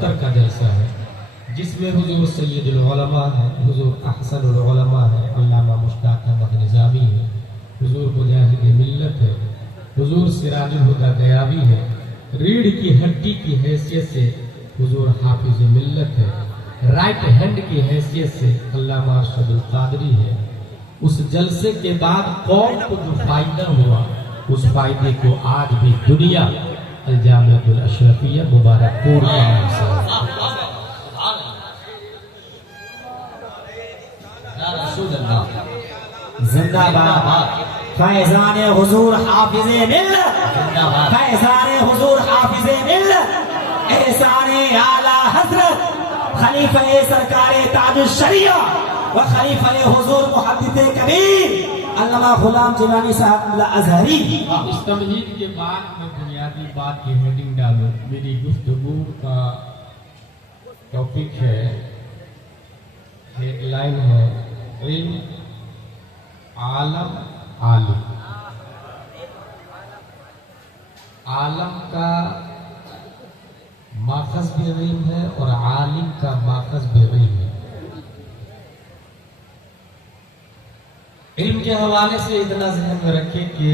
72 का जलसा है, जिसमें हुजूर सैयदुल उलमा है, हुजूर अहसनुल उलमा है, अल्लामा मुश्ताक अहमद निज़ामी है, हुजूर मुजाहिद मिल्लत है, हुजूर सिराजुल हुदा गयावी है, रीढ़ की हड्डी की हैसियत से हुजूर हाफिज मिल्लत है, राइट हैंड की हैसियत से अल्लामा अरशदुल कादरी है। उस जलसे के बाद कौम को जो फायदा हुआ, उस फायदे को आज भी दुनिया अल-जामिअतुल अशरफिया मुबारकपुर के नाम से जिंदाबाद। फैज़ाने हुजूर हाफिज़े मिल्लत, फैज़ाने हुजूर हाफिज़े मिल्लत, एहसाने आला हज़रत खलीफा सरकारे ताजुश शरिया व खलीफा हुजूर मुहद्दिस कबीर अल्लामा गुलाम जिलानी साहब अज़हरी। इस तमहीद के बाद मैं बुनियादी बात की हेडिंग डालूं। मेरी गुफ्तगू का टॉपिक है, हेडलाइन है इल्म आलम आलिम। आलम का माखज़ भी इल्म है और आलिम का माखज़ भी इल्म है। इल्म के हवाले से इतना ज़हन में रखें कि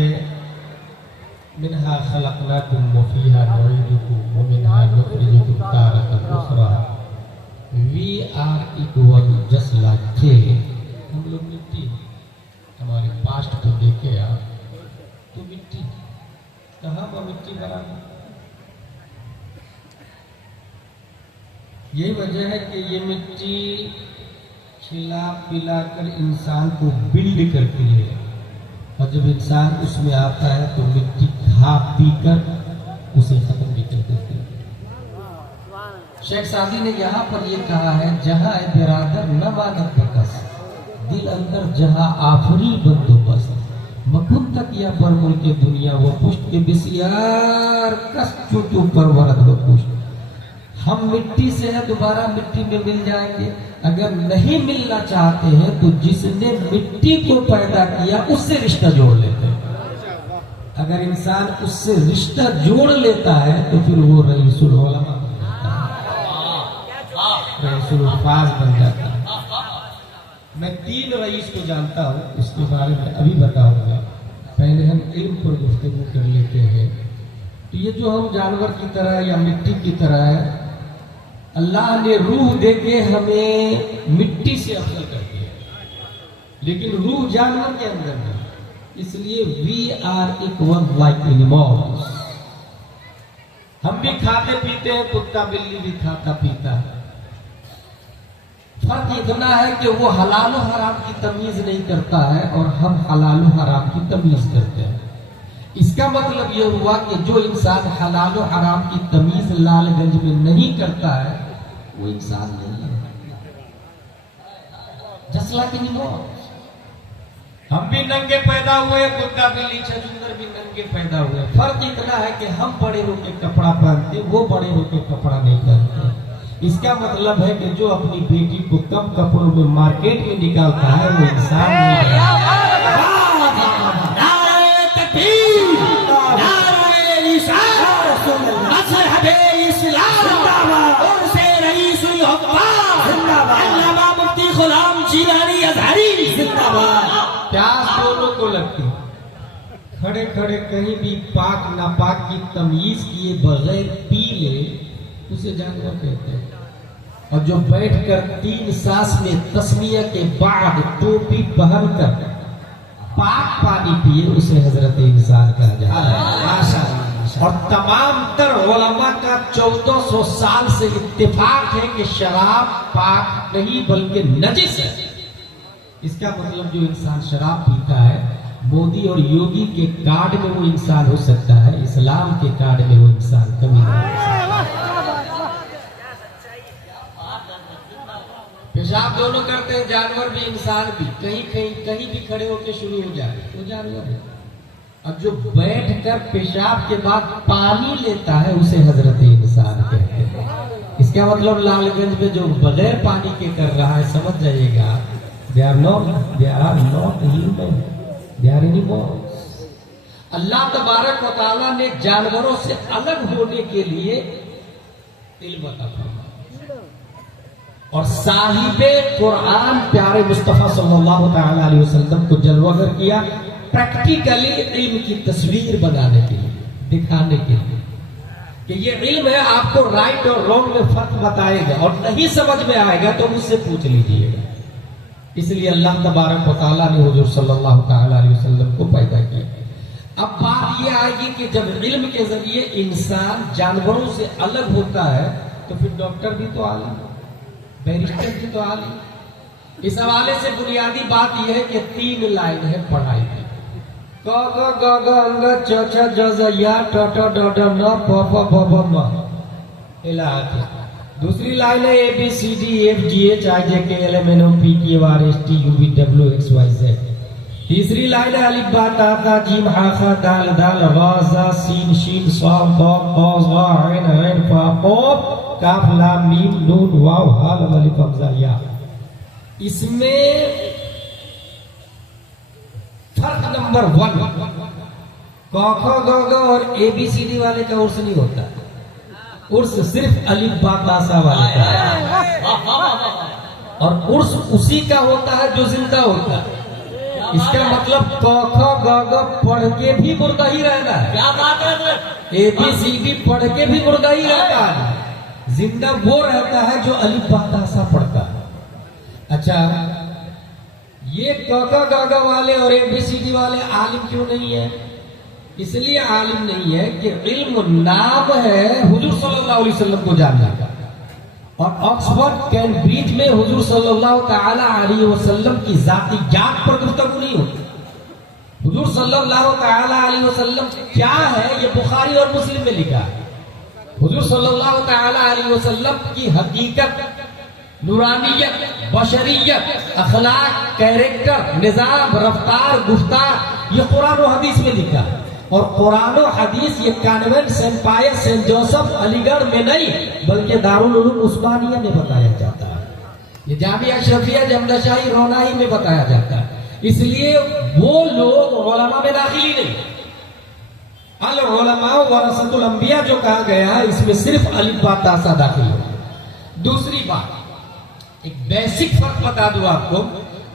मिन्हा खलक़नाकुम व फ़ीहा नुईदुकुम व मिन्हा नुख़रिजुकुम तारतन उख़रा। We are equal just like clay. हम लोग मिट्टी, हमारे पास्ट को देखे आप तो मिट्टी, कहाँ पर मिट्टी बराबर। यही वजह है कि ये मिट्टी खिला पिला कर इंसान को बिल्ड करती है, और जब इंसान उसमें आता है तो मिट्टी खा पी कर उसे खत्म भी कर देती है। शेख सादी ने यहाँ पर ये कहा है, जहाँ बिरादर न मानत बकस, दिल अंदर जहाँ आफरी बंदोबस्त, मकुन तक या बरमुल के दुनिया वो पुष्ट के बिसियार कस चुटू परवरत व पुष्ट। हम मिट्टी से है, दोबारा मिट्टी में मिल जाएंगे। अगर नहीं मिलना चाहते हैं तो जिसने मिट्टी को पैदा किया उससे रिश्ता जोड़ लेते हैं। अगर इंसान उससे रिश्ता जोड़ लेता है तो फिर वो रईसुल उलमा बन जाता है, रईसुल हुफ़ाज़ बन जाता है। मैं 3 रईस को जानता हूँ, उसके बारे में अभी बताऊंगा। पहले हम इल्म पर गुफ्तगू कर लेते हैं। तो ये जो हम जानवर की तरह या मिट्टी की तरह है, अल्लाह ने रूह देके हमें मिट्टी से अफजल कर दिया, लेकिन रूह जानवर के अंदर है। इसलिए we are equal like animals. हम भी खाते पीते हैं, कुत्ता बिल्ली भी खाता पीता है। फर्क इतना है कि वो हलाल और हराम की तमीज नहीं करता है और हम हलाल और हराम की तमीज करते हैं। इसका मतलब यह हुआ कि जो इंसान हलाल और हराम की तमीज लालगंज में नहीं करता है वो इंसान नहीं है। जसला की निमो, हम भी नंगे पैदा हुए, कुत्ता बिल्ली छछूंदर भी नंगे पैदा हुए। फर्क इतना है कि हम बड़े होके कपड़ा पहनते, वो बड़े होके कपड़ा नहीं पहनते। इसका मतलब है कि जो अपनी बेटी को कम कपड़ों में मार्केट में निकालता है वो इंसान नहीं है। प्यास दोनों को लगती, खड़े खड़े कहीं भी पाक नापाक की तमीज किए बगैर पी ले उसे जानवर कहते हैं। और जो बैठकर 3 सांस में तस्मिया के बाद टोपी पहनकर पाक पानी पिए उसे हजरत इंसान कहा जाता है। और तमाम तर उलमा का 1400 साल से इत्तेफाक है कि शराब पाक नहीं बल्कि नजिस है। इसका मतलब जो इंसान शराब पीता है, मोदी और योगी के कार्ड में वो इंसान हो सकता है, इस्लाम के कार्ड में वो इंसान कभी नहीं हो सकता। पेशाब दोनों करते हैं, जानवर भी इंसान भी। कहीं भी खड़े होकर शुरू हो जाए वो जानवर है। और जो बैठकर पेशाब के बाद पानी लेता है उसे हजरत इंसान कहते हैं। इसका मतलब लालगंज में जो बगैर पानी के कर रहा है, समझ जाइएगा, they are not human, they are animals। अल्लाह तबारक व तआला ने जानवरों से अलग होने के लिए इल्म अता फरमा। और साहिबे कुरान प्यारे मुस्तफा सल्लल्लाहु तआला अलैहि वसल्लम को जलवागर किया प्रैक्टिकली इल्म की तस्वीर बनाने के लिए, दिखाने के लिए कि ये इल्म है, आपको राइट और रॉन्ग में फर्क बताएगा, और नहीं समझ में आएगा तो मुझसे पूछ लीजिएगा। इसलिए अल्लाह तबारक व तआला ने हुजूर सल्लल्लाहु तआला अलैहि वसल्लम को पैदा किया। अब बात यह आएगी कि जब इल्म के जरिए इंसान जानवरों से अलग होता है तो फिर डॉक्टर भी तो आलिम, बैरिस्टर भी तो आलिम। इस हवाले से बुनियादी बात यह है कि 3 लाइन है पढ़ाई की, क ग ग ग अंग च छ ज ज या ट ट ड ड न प प ब ब म इला आखिर। दूसरी लाइन है A B C D F G H I J K L M N O P Q R S T U V W X Y Z. तीसरी लाइन है अलिफ बा ता ता जीम हा खा दाल दाल रा जा सीन शीन साद द qa za ain ain fa qaf काफ लाम मीम नून वाव हा लम अलिफ हमजा या। इसमें फर्क नंबर 1, क ख ग घ और ए बी सी डी वाले का उर्स नहीं होता, उर्स सिर्फ अलिफ बा ता सा वाले का है। और उर्स उसी का होता है जो जिंदा होता है। इसका मतलब क ख ग घ पढ़ के भी मुर्दा ही रहना है, क्या बात है, ए बी सी डी पढ़ के भी मुर्दा ही रहता है। जिंदा वो रहता है जो अलिफ बा ता सा पढ़ता है। अच्छा, ये क ख ग घ वाले और ए बी सी डी वाले आलिम क्यों नहीं है? इसलिए आलिम नहीं है कि इल्म नाम है हुजूर सल्लल्लाहु अलैहि वसल्लम को जानने का, और ऑक्सफोर्ड कैम्ब्रिज में हुजूर सल्लल्लाहु तआला अलैहि वसल्लम की जाती जात पर गुफ्तगू नहीं होती। हुजूर सल्लल्लाहु तआला अलैहि वसल्लम क्या है ये बुखारी और मुस्लिम में लिखा है। हुजूर सल्लल्लाहु तआला अलैहि वसल्लम की हकीकत, नूरानियत, बशरियत, अखलाक, कैरेक्टर, निजाम, रफ्तार, गुफ्तार ये कुरान और हदीस में लिखा है। और कुरान और हदीस ये कॉन्वेंट सेंट पायस सेंट जोसेफ अलीगढ़ में नहीं बल्कि दारुल उलूम उस्मानिया में बताया जाता है। ये जामिया अशरफिया जमनशाही रोनाही में बताया जाता है। इसलिए वो लोग उलमा में दाखिल ही नहीं। अल उलमा वरसतुल अंबिया जो कहा गया है इसमें सिर्फ अलिफ बा ता सा दाखिल है। दूसरी बात, एक बेसिक फर्क बता दूं आपको।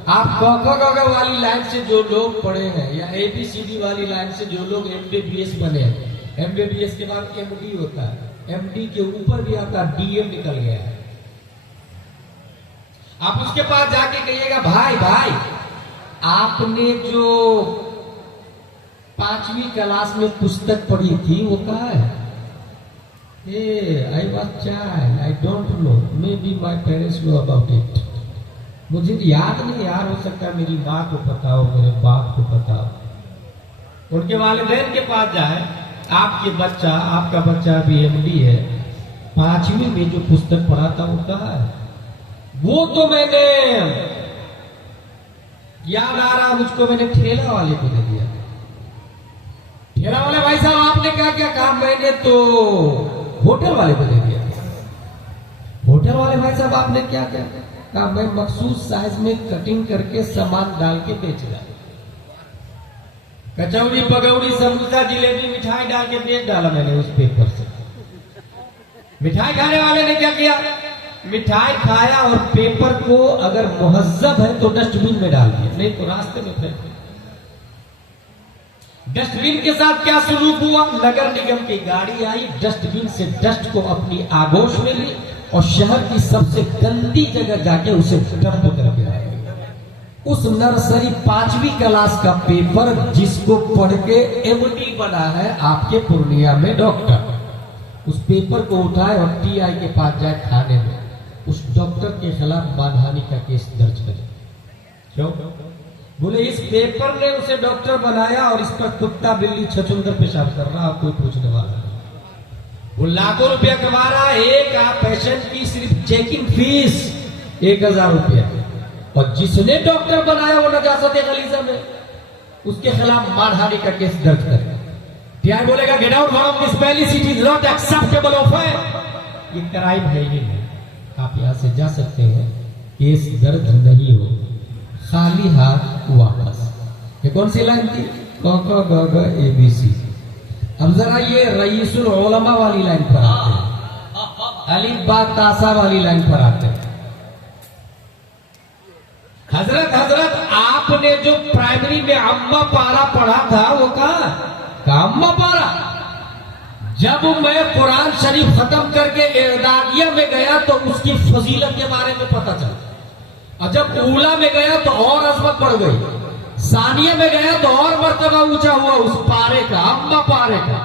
आप क ख ग घ वाली लाइन से जो लोग पढ़े हैं या ए बी सी डी वाली लाइन से जो लोग MBBS बने हैं, MBBS के बाद MD होता है, MD के ऊपर भी आता है DM निकल गया है। आप उसके पास जाके कहिएगा भाई भाई आपने जो 5वीं क्लास में पुस्तक पढ़ी थी वो कहाँ है? I was child, I don't know, may be my parents know about it. मुझे याद नहीं यार, हो सकता है मेरी माँ को पता हो, मेरे बाप को पता हो। उनके वालिदैन के पास जाए, आपका बच्चा अभी MD है, 5वीं में जो पुस्तक पढ़ा था वो कहाँ है? वो तो मैंने याद आ रहा मुझको, मैंने ठेला वाले को दे दिया। ठेला वाले भाई साहब आपने क्या कहा? मैंने तो होटल वाले को दे दिया। होटल वाले भाई साहब आपने क्या कहा? मैं मखसूस साइज में कटिंग करके सामान डाल के बेच रहा। कचौड़ी, पकौड़ी, समोसा, जिलेबी, मिठाई डाल के बेच डाला मैंने उस पेपर से। मिठाई खाने वाले ने क्या किया? मिठाई खाया और पेपर को अगर मुहज्जब है तो डस्टबिन में डाल दिया, नहीं तो रास्ते में फेंक दिया। डस्टबिन के साथ क्या सलूक हुआ? नगर निगम की गाड़ी आई, डस्टबिन से डस्ट को अपनी आगोश में ली और शहर की सबसे गंदी जगह जाके उसे डंप करके आए। उस नर्सरी 5वीं क्लास का पेपर जिसको पढ़ के MD बना है आपके पूर्णिया में डॉक्टर, उस पेपर को उठाए और TI के पास जाए थाने में, उस डॉक्टर के खिलाफ मानहानि का केस दर्ज करे। क्यों? बोले इस पेपर ने उसे डॉक्टर बनाया और इस पर कुत्ता बिल्ली छछूंदर पेशाब कर रहा, कोई पूछने वाला नहीं। वो लाखों रुपया कमा रहा है, एक पेशेंट की सिर्फ चेकिंग फीस 1000 रुपया, और जिसने डॉक्टर बनाया वो नजासत गलीजा में, उसके खिलाफ मानहानि का केस दर्ज करे। TI बोलेगा get out from this place, it is not acceptable offer, ये क्राइम है ही नहीं। आप यहां से जा सकते हैं, केस दर्ज नहीं हो, खाली हाथ वापस। ये कौन सी लाइन थी? क ख ग घ ABC। अब जरा ये रईसुल उलमा वाली लाइन पर आते हैं। अली बात तासा वाली लाइन पर आते हैं। हजरत आपने जो प्राइमरी में अम्मा पारा पढ़ा था वो कहा अम्मा पारा। जब मैं कुरान शरीफ खत्म करके एदादिया में गया तो उसकी फजीलत के बारे में पता चला, और जब ऊला में गया तो और अजमत बढ़ गई, सानिया में गया तो और मर्तबा ऊंचा हुआ उस पारे का, अम्मा पारे का।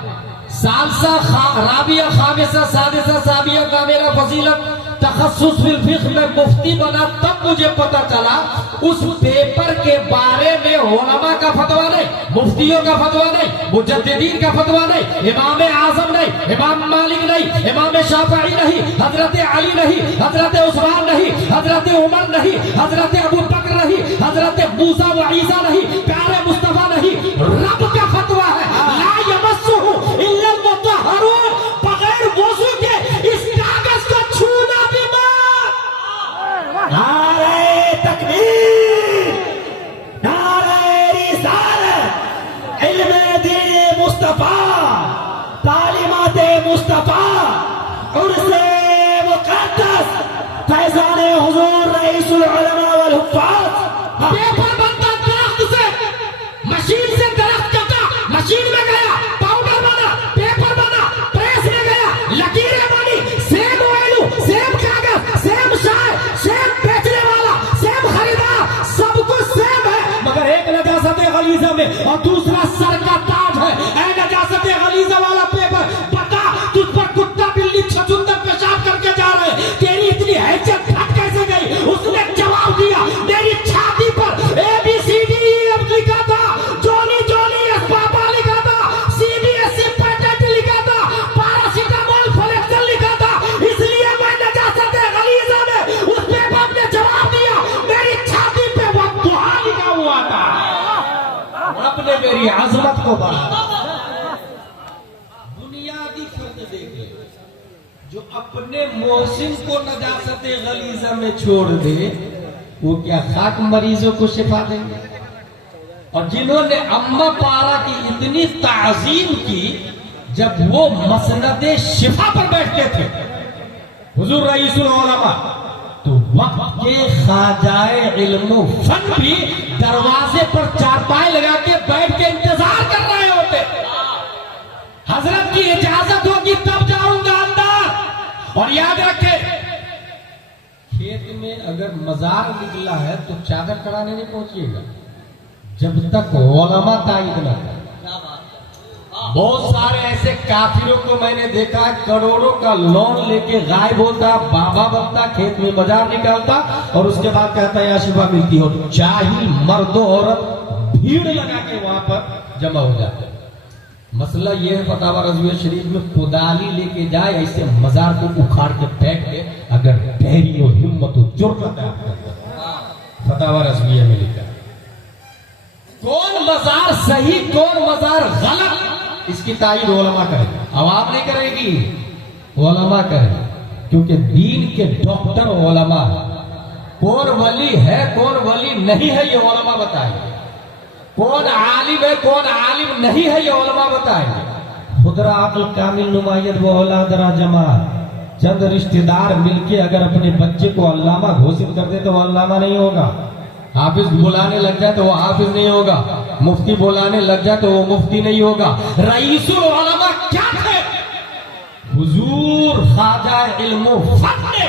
सालसा राबिया खामिसा सादिसा साबिया का मेरा फजीलत तखस्सुस फिल फिक्र में मुफ्ती बना तब मुझे पता चला उस पेपर के बारे में उलमा का फतवा नहीं, मुफ्तियों का फतवा नहीं, मुजद्दिदीन का फतवा नहीं, इमाम आजम नहीं, इमाम मालिक नहीं, इमाम शाफई नहीं, हजरत अली नहीं, हजरत उस्मान नहीं, हजरत उमर नहीं, हजरत अबू बकर नहीं, हजरत मूसा व ईसा नहीं, प्यारे मुस्तफा नहीं, रब का फतवा है ला यमस्सुहु इल्ला मुतहहरून। बगैर वुजू के इस कागज को छूना भी मत। नारे तकबीर, नारे रिसालत, इल्मे दीन मुस्तफा, तालीमाते मुस्तफा, उर्से मुक़द्दस, फैज़ाने हुजूर रईसुल उलमा वल हुफ़्फ़ाज़। पेपर बनता दरख्त से, मशीन से दरख्त कटा, मशीन में गया, पाउडर बना, पेपर बना, प्रेस में गया, लकीरें बनी, सेम ऑयलू, सेम कागज, सेम शाय, सेम बेचने वाला, सेम खरीदार, सब कुछ सेम है, मगर एक नजासत गलीज़ा में और दूसरा सर का ताज है। ऐ नजासत गलीज़ा वाला पेपर, पता तुझ पर कुत्ता बिल्ली छछूंदर पेशाब करके जा रहे, तेरी इतनी हैसियत घट कैसे गई? उसने जवाब दिया, मेरी छाती पर ABCDEF लिखा था, जॉनी जॉनी एस पापा लिखा था, CBSE पैटेंट लिखा था, पैरासिटामोल फ्लेक्सन लिखा था, इसलिए मैं नजासत गलीज़ा में उस पेपर ने जवाब दिया, मेरी छाती पे वो दुआ लिखा हुआ था। आपने मेरी अजमत को बढ़ा। बुनियादी फर्क देखे, जो अपने मोहसिन को नजासत गलीज़ा में छोड़ दे वो क्या खाक मरीजों को शिफा देंगे? और जिन्होंने अम्मा पारा की इतनी ताजीम की, जब वो मसनदे शिफा पर बैठते थे हुजूर रईसुल उलमा, तो वक्त के खाजाए इल्म फन भी दरवाजे पर चारपाई लगा के बैठ के इंतजार कर रहे होते। हजरत की इजाजत होगी तब जाऊंगा अंदर। और याद रखे, खेत में अगर मजार निकला है तो चादर कराने नहीं पहुंचिएगा जब तक उलमा तायद न करे। बहुत सारे ऐसे काफिरों को मैंने देखा है, करोड़ों का लोन लेके गायब होता, बाबा बनता, खेत में मजार निकालता और उसके बाद कहता है यहाँ शिफा मिलती हो। जाहिल मर्द औरत भीड़ लगा के वहां पर जमा हो जाते हैं। मसला ये है, फतावा रज़विया शरीफ में कुदाली लेके जाए, ऐसे मजार को उखाड़ के फेंक के, अगर धैर्य हो, हिम्मत हो, जुर्रत है आपका। फतावा रज़विया में लिखा कौन मजार सही कौन मजार गलत, इसकी तायीद उलमा करें, आवाम नहीं करेगी, उलमा करें, क्योंकि दीन के डॉक्टर उलमा। कौन वली है कौन वली नहीं है ये उलमा बताएंगे, कौन आलिम है कौन आलिम नहीं है ये उलमा बताएंगे। खुदरा अक्ल कामिल नुमायत वो औलादरा जमा, चंद रिश्तेदार मिलके अगर अपने बच्चे को अल्लामा घोषित कर दे तो वो अल्लामा नहीं होगा, हाफिज बुलाने लग जाए तो वो हाफिज नहीं होगा, मुफ्ती बुलाने लग जाए तो वो मुफ्ती नहीं होगा। रईसुल उलमा क्या थे? हुजूर ख्वाजा इल्म फन ने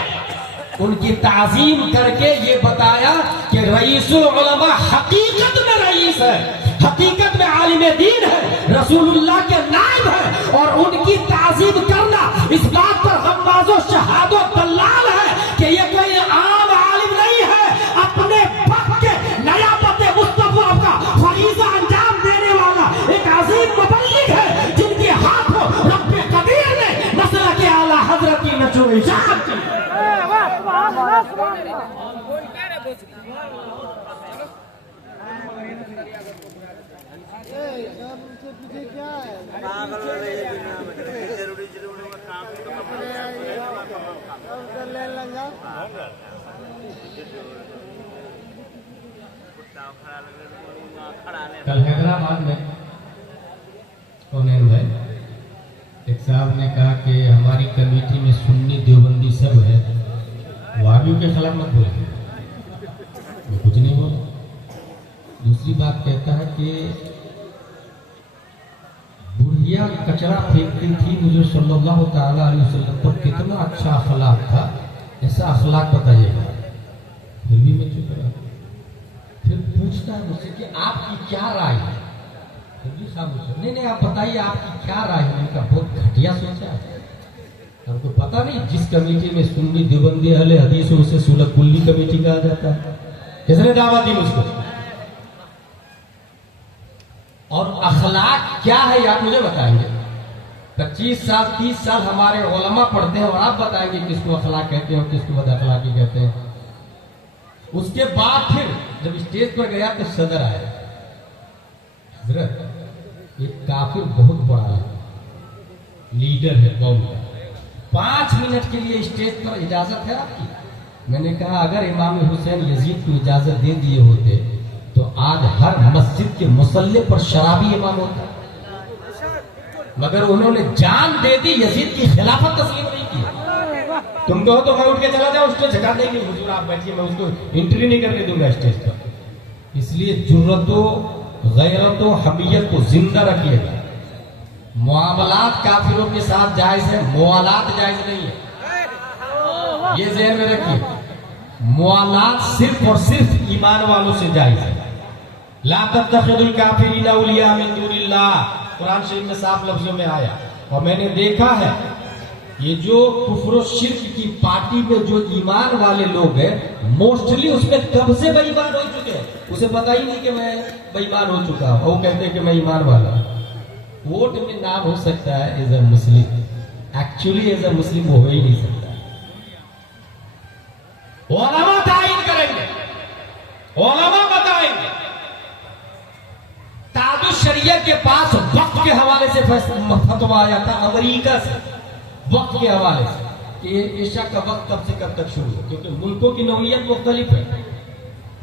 उनकी ताजीम करके ये बताया कि रईसुल उलमा हकीकत में रईस है, हकीकत में आलिम दीन है, रसूलुल्लाह के नायब है। और उनकी ताजीम करना इस बात पर गम्माज़ो शहादो दलाल है कि ये कोई आम आलिम नहीं है, अपने वक्त के नया पते मुस्तफा का फरीज़ा अंजाम देने वाला एक अजीम मुबल्लिग है, जिनके हाथों रब्बे कदीर ने मसला के आला हजरत की नचो इजाज़त की। कल हैदराबाद में कौन भाई एक साहब ने कहा कि हमारी कमेटी में सुन्नी देवबंदी सब है, वाबियों के खिलाफ मत बोले। मैं कुछ नहीं बोला। दूसरी बात कहता है कि बुढ़िया कचरा फेंकती थी, मुझे सल्लल्लाहु ताला अलैहि वसल्लम पर कितना अच्छा अखलाक था, ऐसा अखलाक बताइएगा। फिर भी मैं चुप रहा। फिर पूछता है मुझसे कि आपकी क्या राय है, फिर भी खामोश। नहीं आप बताइए आपकी क्या राय है। उनका बहुत घटिया सोचा है, हमको पता नहीं। जिस कमेटी में सुन्नी देवबंदी अहले हदीस है उसे सूरत कुल्ली कमेटी कहा जाता है। किसने दावा दी मुझको? और अखलाक क्या है आप मुझे बताएंगे? 25 साल 30 साल हमारे उलमा पढ़ते हैं और आप बताएंगे किसको अखलाक कहते हैं और किसको बद अखलाकी कहते हैं। उसके बाद फिर जब स्टेज पर गया तो सदर आया, हजरत ये काफिर बहुत बड़ा है, लीडर है कौम का, 5 मिनट के लिए स्टेज पर इजाजत है आपकी? मैंने कहा अगर इमाम हुसैन यजीद को इजाजत दे दिए होते तो आज हर मस्जिद के मुसल्ले पर शराबी इमाम होता, मगर उन्होंने जान दे दी, यजीद की खिलाफत तस्लीम नहीं की। तुम कहो तो मैं उठ के चला जाऊं, उसको झका देंगे, हुजूर आप बैठिए, मैं उसको एंट्री नहीं करने दूंगा स्टेज पर। इसलिए जुर्रतो गैरतो हमियत को जिंदा रखिएगा। मुआमलात काफिरों के साथ जायज है, मुआलात जायज नहीं है, ये ज़हन में रखिए। मुआलात सिर्फ और सिर्फ ईमान वालों से जायज है। ला तत्तखिदुल काफिरीना औलिया मिन दूनिल्लाह, कुरान शरीफ में साफ लफ्जों में आया। और मैंने देखा है ये जो कुफ्र और शिर्क की पार्टी में जो ईमान वाले लोग हैं, मोस्टली उसमें कब से बेईमान हो चुके हैं, उसे पता ही नहीं कि मैं बेईमान हो चुका हूं। वो कहते हैं कि मैं ईमान वाला। वोट में नाम हो सकता है as a Muslim, actually as a Muslim वो हो ही नहीं सकता। उलमा तायीन करेंगे, उलमा बताएंगे। ताजुश शरिया के पास वक्त के हवाले से फतवा आया था अमेरिका से, वक्त के हवाले से कि एशिया का वक्त कब से कब तक शुरू है, क्योंकि मुल्कों की नौइयत मुख्तलिफ है।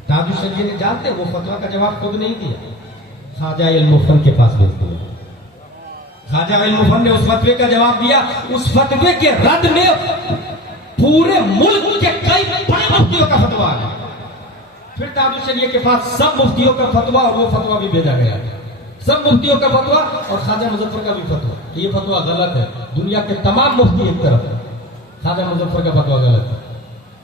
ताजुश शरिया ने जानते वो फतवा का जवाब खुद नहीं दिया, ख्वाजा इल्मुफन के पास भेज दिया। ख्वाजा इल्मुफन ने उस फतवे का जवाब दिया। उस फतवे के रद्द में पूरे मुल्क के कई बड़े मुफ्तियों का फतवा आ गया। फिर ताजुश शरिया के पास सब मुफ्तियों का फतवा और वो फतवा भी भेजा गया, सब मुफ्तियों का फतवा और ख्वाजा मुजफ्फर का भी फतवा। ये फतवा गलत है, दुनिया के तमाम मुफ्ती एक तरफ है, ख्वाजा मुजफ्फर का फतवा गलत है।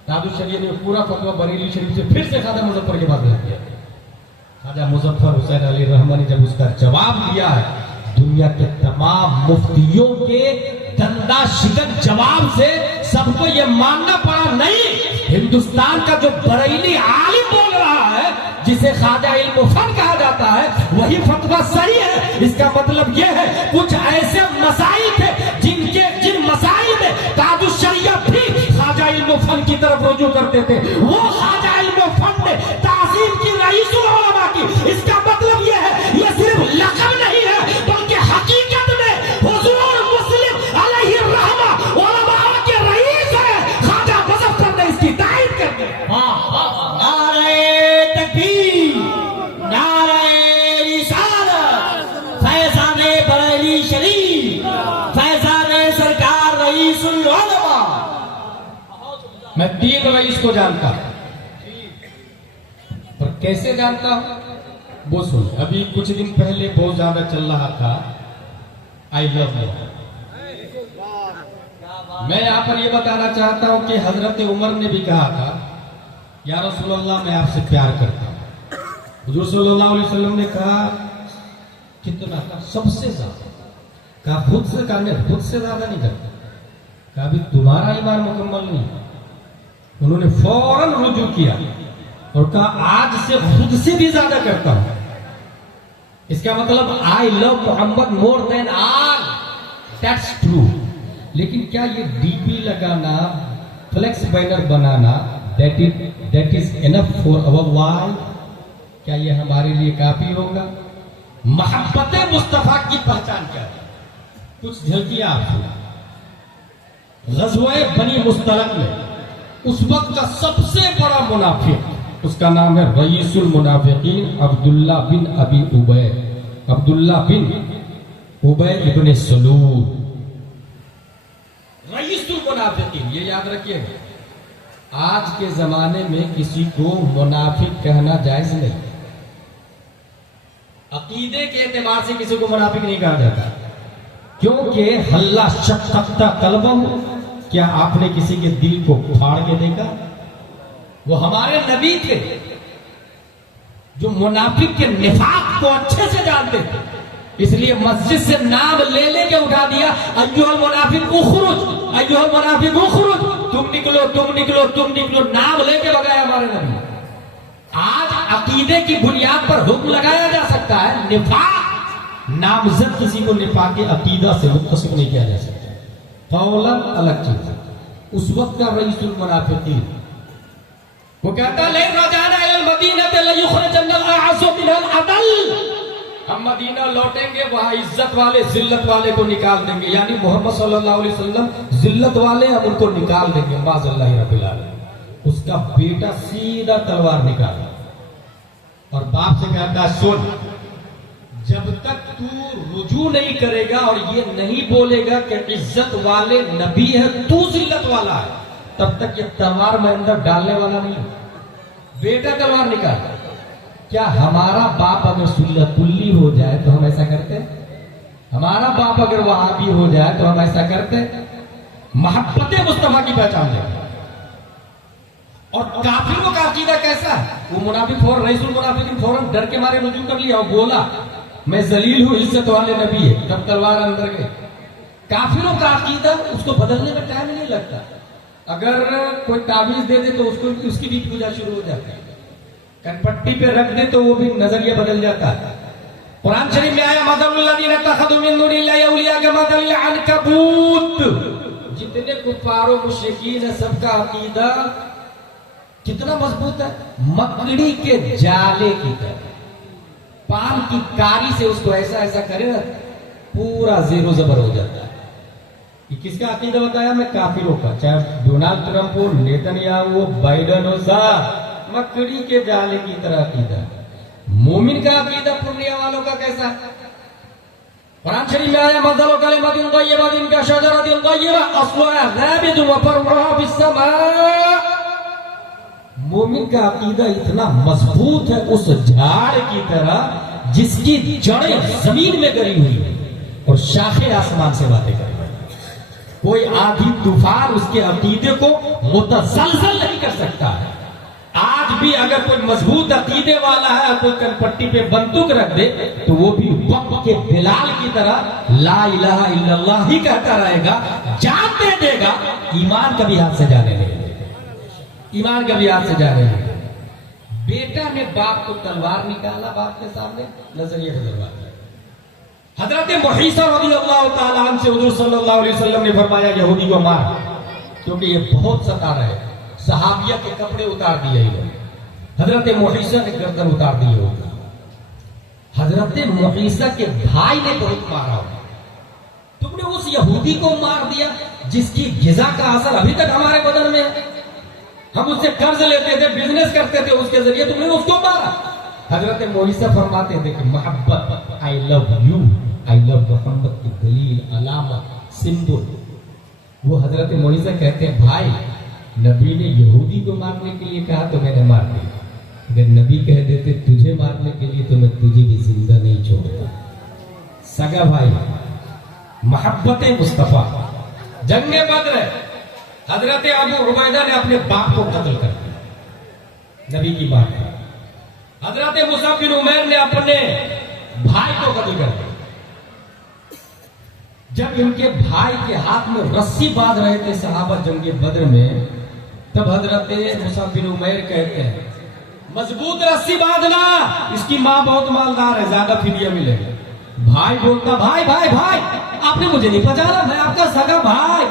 ताजुश शरिया ने पूरा फतवा बरेली शरीफ से फिर से ख्वाजा मुजफ्फर के पास भेज दिया। ख्वाजा मुजफ्फर हुसैन अली रहमानी जब उसका जवाब दिया है, दुनिया के तमाम मुफ्तियों के दंदा शिकन जवाब से सबको यह मानना पड़ा नहीं, हिंदुस्तान का जो बरेली आलिम बोल रहा है, जिसे ख्वाजा इल्मुफन कहा जाता है, वही फतवा सही है। इसका मतलब यह है कुछ ऐसे मसाइल थे जिन मसाइल में ताजुश शरिया भी ख्वाजा इल्मुफन की तरफ रुजू करते थे, वो ख्वाजा इल्मुफन ने ताज़ीम की रईसुल उलमा की। इसका मतलब यह है ये सिर्फ लक़ब नहीं है, बल्कि हकीकत में हुजूर मुस्लिम अलैहि रहमा उलमा के रईस है। ख्वाजा मुजफ्फर ने इसकी तायीद कर दी। नारे तकबीर, नारे रिसालत, फैज़ाने बरेली शरीफ, फैज़ाने सरकार रईसुल उलमा। मैं 3 रईस को जानता हूं, और कैसे जानता हूं वो सुन। अभी कुछ दिन पहले बहुत ज्यादा चल रहा था आई लव यू। मैं यहां पर यह बताना चाहता हूं कि हजरत उमर ने भी कहा था या रसूलल्लाह मैं आपसे प्यार करता हूं। हुजूर सल्लल्लाहु अलैहि वसल्लम ने कहा कितना? सबसे ज्यादा। कहा खुद से? कहा नहीं, खुद से ज्यादा नहीं करता। कहा भी तुम्हारा ईमान मुकम्मल नहीं। उन्होंने फौरन रुजू किया और कहा आज से खुद से भी ज्यादा करता हूं। इसका मतलब I love Mohammad more than all, that's true. लेकिन क्या ये डीपी लगाना, फ्लेक्स बैनर बनाना, that is enough for our wife? क्या ये हमारे लिए काफी होगा? मोहब्बत मुस्तफा की पहचान क्या है? कुछ झलकियां आपको। ग़ज़वा बनी मुस्तलक में उस वक्त का सबसे बड़ा मुनाफिक, उसका नाम है रईसुल मुनाफिकीन अब्दुल्ला बिन अबी उबय, अब्दुल्ला बिन उबय इब्ने सलूल। रईसुल मुनाफिकीन, ये याद रखिएगा। आज के जमाने में किसी को मुनाफिक कहना जायज नहीं। अकीदे के एतबार से किसी को मुनाफिक नहीं कहा जाता, क्योंकि हल्ला शक्कता कल्बम, क्या आपने किसी के दिल को फाड़ के देखा? वो हमारे नबी थे जो मुनाफिक के निफाक को अच्छे से जानते थे, इसलिए मस्जिद से नाम ले लेके उठा दिया, अय्युहल मुनाफिक उखरुज, अय्युहल मुनाफिक उखरुज, तुम निकलो तुम निकलो तुम निकलो, नाम लेके लगाया हमारे नबी। आज अकीदे की बुनियाद पर हुक्म लगाया जा सकता है, निफाक नामजद किसी को निफाक के अकीदा से मुत्तसिफ नहीं किया जा सकता। कौलन अलग चीज है। उस वक्त का रईसुल मुनाफिकीन वो कहता ले रजाना इलल मदीनत ला युखरजन्नल अअज़्ज़ु मिनल अदल, हम मदीना लौटेंगे, वहां इज्जत वाले जिल्लत वाले को निकाल देंगे, यानी मोहम्मद सल्लल्लाहु अलैहि वसल्लम जिल्लत वाले हम उनको निकाल देंगे। माज़अल्लाह रब्बिल आलमीन। उसका बेटा सीधा तलवार निकाला और बाप से कहता सुन, जब तक तू रुजू नहीं करेगा और ये नहीं बोलेगा कि इज्जत वाले नबी है, तू जिल्लत वाला है, तब तक ये तलवार में अंदर डालने वाला नहीं। बेटा तलवार निकाल। क्या हमारा बाप अगर सुल्ली हो जाए तो हम ऐसा करते? हमारा बाप अगर वहाबी हो जाए तो हम ऐसा करते? मोहब्बत मुस्तफा की पहचान देते। और काफिरों का अकीदा कैसा है? वो मुनाफिक फौरन रईसुल मुनाफिकीन फौरन डर के मारे रुजू कर लिया और बोला मैं जलील हूं, इज्जत वाले नबी है, तब तलवार अंदर गए। काफिरों का अकीदा उसको बदलने में टाइम नहीं लगता। अगर कोई ताबीज दे दे तो उसको उसकी भी पूजा शुरू हो जाती है, कनपट्टी पे रख दे तो वो भी नजरिया बदल जाता है। कुरान शरीफ में आया मदलुल्लज़ीना तखज़ू मिन दुनिल्लाहि औलिया कमदलिल अनकबूत। जितने कुफार और मुशरिकीन है सबका अकीदा कितना मजबूत है? मकड़ी के जाले की तरह, पान की कारी से उसको ऐसा ऐसा करे ना पूरा जेरो जबर हो जाता है। ये किसका अकीदा बताया? मैं काफिरों का, चाहे डोनाल्ड ट्रंप हो, नेतन्याहू हो, बाइडन हो, साहब मकड़ी के जाले की तरह अकीदा। मोमिन का अकीदा पुण्य वालों का कैसा? कुरान शरीफ में आया मदलु कलिमतिन तय्यबतिन कशजरतिन तय्यबा अस्लुहा ज़ाबितुन व फरउहा फिस्समा। मोमिन का अकीदा इतना मजबूत है उस झाड़ की तरह जिसकी जड़ें जमीन में गड़ी हुई है और शाखें आसमान से बातें कर रही है। कोई आधी तूफान उसके अकीदे को मुतज़लज़ल नहीं कर सकता है। आज भी अगर कोई मजबूत अकीदे वाला है, कोई कनपट्टी पे बंदूक रख दे तो वो भी वक्त के बिलाल की तरह ला इलाहा इल्लल्लाह ही कहता रहेगा, जान दे देगा, ईमान कभी हाथ से जाने नहीं देगा, ईमान कभी हाथ से जाने नहीं देगा। बेटा ने बाप को तलवार निकाला, बाप के सामने नजरिया बदलवा दिया। हजरत मुहीसा रज़ियल्लाहु ताला अन्हु से हुजूर सल्लल्लाहु अलैहि वसल्लम ने फरमाया यहूदी को मार, क्योंकि ये बहुत सता रहे। सहाबिया के कपड़े उतार दिए इन्होंने, हजरत मुहीसा ने गर्दन उतार दी होगी। हजरत मुहीसा के भाई ने बहुत मारा होगा। तुमने उस यहूदी को मार दिया जिसकी गिजा का असर अभी तक हमारे बदन में है। हम उससे कर्ज लेते थे, बिजनेस करते थे, उसके जरिए तुमने उसको मारा। हजरत मुहीसा फरमाते थे कि मोहब्बत, I love you, I love Mohammed की दलील, अलामत, सिंबल। वो हजरत मुहीसा कहते हैं भाई नबी ने यहूदी को मारने के लिए कहा तो मैंने मार दिया, अगर नबी कह देते तुझे मारने के लिए तो मैं तुझे भी जिंदा नहीं छोड़ता। सगा भाई, मोहब्बत मुस्तफा। जंगे बद्र हजरत अबू उबैदा ने अपने बाप को कत्ल कर दिया नबी की बात है। हजरत मुसअब बिन उमैर ने अपने भाई को कत्ल कर दिया। जब इनके भाई के हाथ में रस्सी बांध रहे थे सहाबा जंगे बद्र में, तब हजरत मुसअब बिन उमैर कहते हैं मजबूत रस्सी बांधना, इसकी मां बहुत मालदार है, ज्यादा फिदिया मिलेगा। भाई बोलता भाई भाई भाई आपने मुझे नहीं पहचाना, मैं आपका सगा भाई,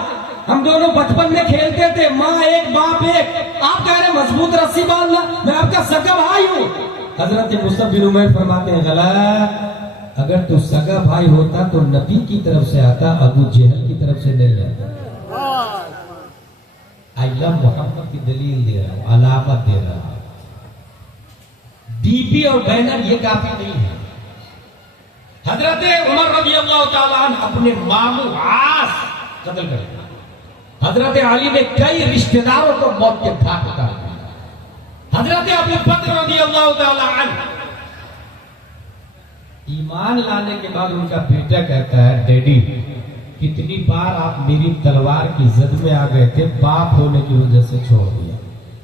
हम दोनों बचपन में खेलते थे, माँ एक बाप एक, आप कह रहे मजबूत रस्सी बांधना, मैं आपका सगा भाई हूँ। हजरत मुसअब बिन उमैर फरमाते हैं गलत, अगर तू सगा भाई होता तो नबी की तरफ से आता, अबू जहल की तरफ से नहीं आता। आई लव मोहम्मद की दलील दे रहा हूं, अलामत दे रहा हूं। डीपी और बैनर ये काफी नहीं है। हजरत उमर रज़ियल्लाहु ताला अन्हु अपने मामू आस कत्ल कर, हजरत अली ने कई रिश्तेदारों को मौत के घाट उतार दिया। हजरत अबू बकर रज़ियल्लाहु ताला अन्हु, ईमान लाने के बाद उनका बेटा कहता है, डैडी कितनी बार आप मेरी तलवार की जद में आ गए थे, बाप होने की वजह से छोड़ दिया।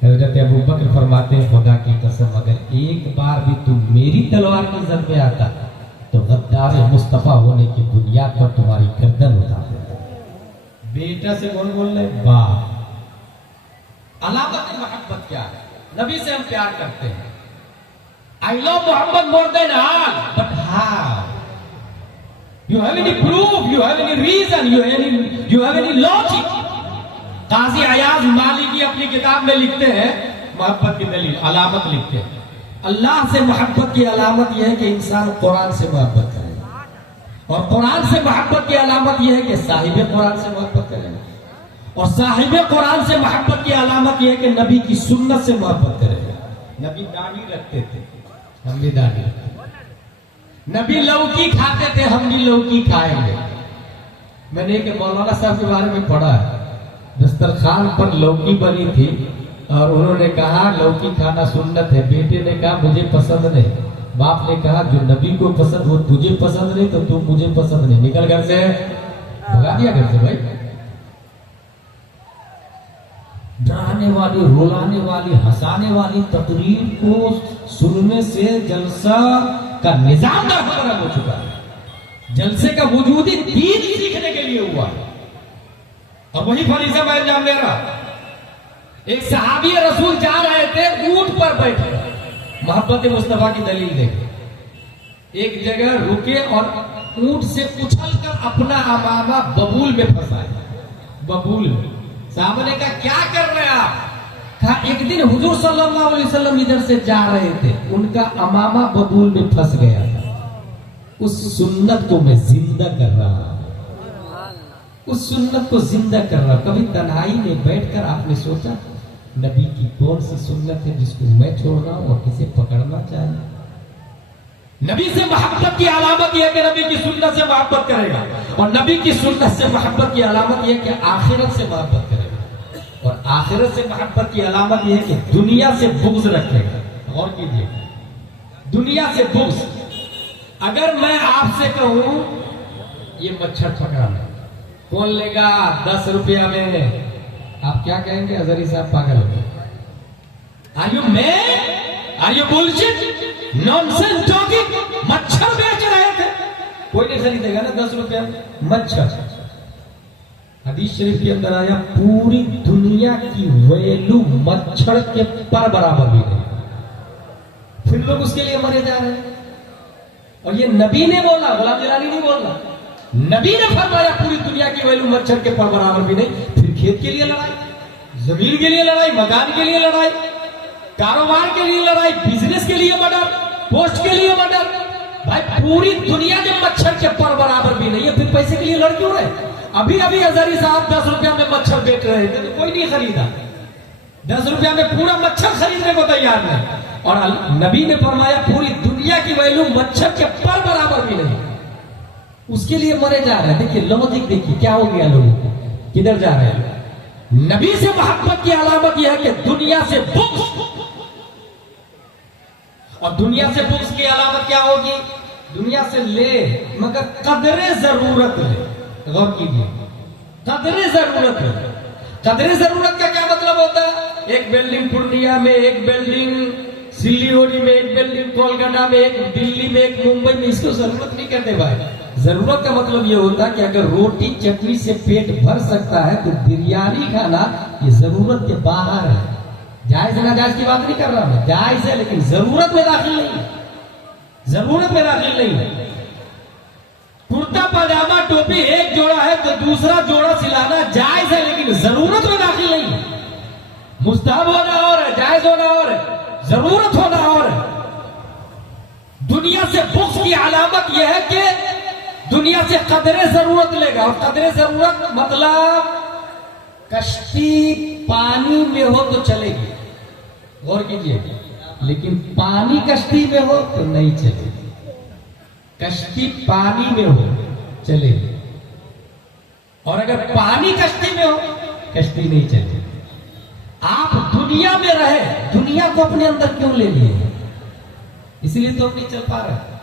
हजरत अबू बकर फरमाते हैं, खुदा की कसम अगर एक बार भी तुम मेरी तलवार की जद में आता तो गद्दार मुस्तफा होने की बुनियाद पर तुम्हारी गर्दन उतार देता। बेटा से कौन बोल रहे? बाप। अलामत मोहब्बत क्या है? नबी से हम प्यार करते हैं। I love Mohammad more than all, but how? You have any proof? You have any reason? You have any logic? Qazi Ayaz Maliki अपनी किताब में लिखते हैं, मोहब्बत की दलील अलामत लिखते हैं, अल्लाह से मोहब्बत की अलामत यह है कि इंसान कुरान से मोहब्बत करे, और कुरान से मोहब्बत की अलामत यह है कि साहिब कुरान से मोहब्बत करेगा, और साहिब कुरान से मोहब्बत की अलामत यह है कि नबी की सुन्नत से मोहब्बत करेगा। नबी दाढ़ी रखते थे, हम भी दाढ़ी रखते। नबी लौकी खाते थे, हम भी लौकी खाएंगे। मैंने एक मौलाना साहब के बारे में पढ़ा है, दस्तरखान पर लौकी बनी थी और उन्होंने कहा लौकी खाना सुन्नत है। बेटे ने कहा मुझे पसंद नहीं। बाप ने कहा जो नबी को पसंद हो तुझे पसंद नहीं तो तू मुझे पसंद नहीं, निकल घर से, भगा दिया घर से। भाई डराने वाली, रुलाने वाली, हंसाने वाली तकरीर को सुनने से जलसा का निजाम बर्करार हो चुका है। जलसे का वजूद ही दीन सीखने के लिए हुआ, और वही फरीज़ा मैं अंजाम दे रहा। एक सहाबी रसूल जा रहे थे ऊंट पर बैठे, मोहब्बत मुस्तफा की दलील देखे। एक जगह रुके और ऊंट से उछलकर अपना अमामा बबूल में फंसाए। बबूल में सामने का क्या कर रहे आप? कहा एक दिन हुजूर सल्लल्लाहु अलैहि वसल्लम इधर से जा रहे थे, उनका अमामा बबूल में फंस गया था। उस सुन्नत को मैं जिंदा कर रहा हूं, उस सुन्नत को जिंदा कर रहा। कभी तन्हाई में बैठकर आपने सोचा नबी की कौन सी सुन्नत है जिसको मैं छोड़ रहा हूं और किसे पकड़ना चाहिए? नबी से मोहब्बत की अलामत यह कि नबी की सुन्नत से मोहब्बत करेगा, और नबी की सुन्नत से मोहब्बत की अलामत यह कि आखिरत से मोहब्बत करेगा, और आखिरत से मोहब्बत की अलामत यह है कि दुनिया से बुग़्ज़ रखेगा। और कीजिए, दुनिया से बुग़्ज़। अगर मैं आपसे कहूं ये मच्छर पकड़ना कौन लेगा 10 रुपया में, आप क्या कहेंगे? हज़ारी साहब पागल हो गए। Are you mad? Are you bullshit? Nonsense talking. मच्छर बेच रहे थे, कोई नहीं खरीदेगा ना 10 रुपया में मच्छर। हदीस शरीफ के अंदर आया पूरी दुनिया की वैल्यू मच्छर के पर बराबर भी नहीं, फिर लोग उसके लिए मरे जा रहे हैं। और ये नबी ने बोला, गुलाम जिलानी नहीं बोलना, नबी ने फरमाया पूरी दुनिया की वैल्यू मच्छर के पर बराबर भी नहीं। फिर खेत के लिए लड़ाई, जमीन के लिए लड़ाई, मकान के लिए लड़ाई, कारोबार के लिए लड़ाई, बिजनेस के लिए मर्डर, पोस्ट के लिए मर्डर। भाई पूरी दुनिया में मच्छर के पर बराबर भी नहीं है, फिर पैसे के लिए लड़ क्यों रहे? अभी अभी हज़ारी साहब 10 रुपया में मच्छर बेच रहे थे तो कोई नहीं खरीदा। 10 रुपया में पूरा मच्छर खरीदने को तैयार नहीं, और नबी ने फरमाया पूरी दुनिया की वैल्यू मच्छर के पर बराबर भी नहीं, उसके लिए मरे जा रहे हैं। देखिए लॉजिक, देखिए क्या हो गया लोगों को, किधर जा रहे हैं। नबी से मोहब्बत की अलामत यह है कि दुनिया से बुग़्ज़, और दुनिया से बुग़्ज़ की अलामत क्या होगी? दुनिया से ले मगर कदरे जरूरत ले। गौर कीजिए, कदरे जरूरत ले। कदरे जरूरत का क्या मतलब होता है? एक बिल्डिंग पूर्णिया में, एक बिल्डिंग सिलीगुड़ी में, एक बिल्डिंग कोलकाता में, एक दिल्ली में, एक मुंबई में, इसको जरूरत नहीं करते भाई। जरूरत का मतलब यह होता है कि अगर रोटी चटनी से पेट भर सकता है तो बिरयानी खाना ये जरूरत के बाहर है। जायज ना जायज की बात नहीं कर रहा मैं, जायज है लेकिन जरूरत में दाखिल नहीं है, जरूरत में दाखिल नहीं है। कुर्ता पजामा टोपी एक जोड़ा है तो दूसरा जोड़ा सिलाना जायज है लेकिन जरूरत में दाखिल नहीं है। मुस्तहब होना और है, जायज होना और है, जरूरत होना और है। दुनिया से बुग़्ज़ की अलामत यह है कि दुनिया से कदरे जरूरत लेगा, और कदरे जरूरत मतलब कश्ती पानी में हो तो चलेगी, गौर कीजिए, लेकिन पानी कश्ती में हो तो नहीं चलेगी। कश्ती पानी में हो चलेगी, और अगर पानी कश्ती में हो कश्ती नहीं चली। आप दुनिया में रहे, दुनिया को अपने अंदर क्यों ले लिए? इसलिए तो नहीं चल पा रहे।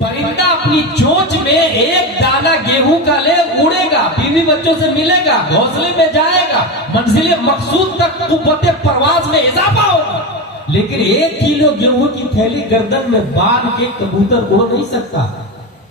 परिंदा अपनी चोंच में एक दाना गेहूं का ले उड़ेगा, बीवी बच्चों से मिलेगा, घोंसले में जाएगा, मंजिले मकसूद तक कुव्वते परवाज में इजाफा होगा। लेकिन 1 किलो गेहूं की थैली गर्दन में बांध के कबूतर उड़ नहीं सकता,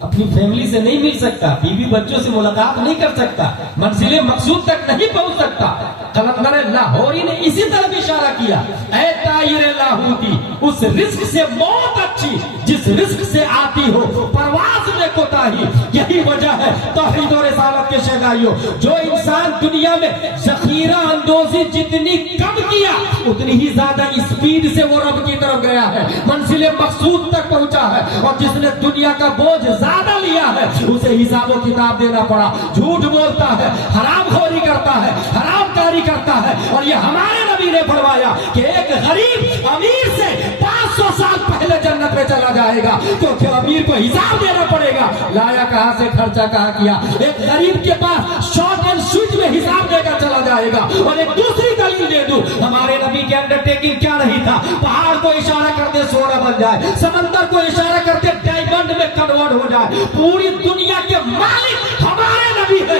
अपनी फैमिली से नहीं मिल सकता, बीवी बच्चों से मुलाकात नहीं कर सकता, मंजिले मकसूद तक नहीं पहुंच सकता। कलंदर लाहौरी ने इसी तरफ इशारा किया, ऐ ताहिर लाहौरी, उस रिस्क से मौत अच्छी जिस रिस्क से आती हो परवाज में कोताही। यही वजह है तौहीद और रिसालत के शहदाइयों, जो इंसान दुनिया में जखीरा अंदोजी जितनी कम किया उतनी ही ज्यादा स्पीड से वो रब की तरफ गया है, मंजिले मकसूद तक पहुंचा है। और जिसने दुनिया का बोझ ज्यादा लिया है उसे हिसाबो किताब देना पड़ा। झूठ बोलता है, हरामखोरी करता है, हरामकारी करता है। और ये हमारे नबी ने फरमाया कि एक गरीब अमीर से 500 साल पहले जन्नत में चला जाएगा, क्योंकि अमीर को हिसाब देना पड़ेगा, लाया कहां से, खर्चा कहां किया। एक गरीब के पास शॉर्ट एंड स्वीट में हिसाब देकर चला जाएगा। और एक दूसरी दलील दे दूं, हमारे नबी के अंडरटेकिंग क्या नहीं था? पहाड़ को इशारा करते सोना बन जाए, समंदर को इशारा करते डायमंड में कन्वर्ट हो जाए। पूरी दुनिया के मालिक हमारे नबी है,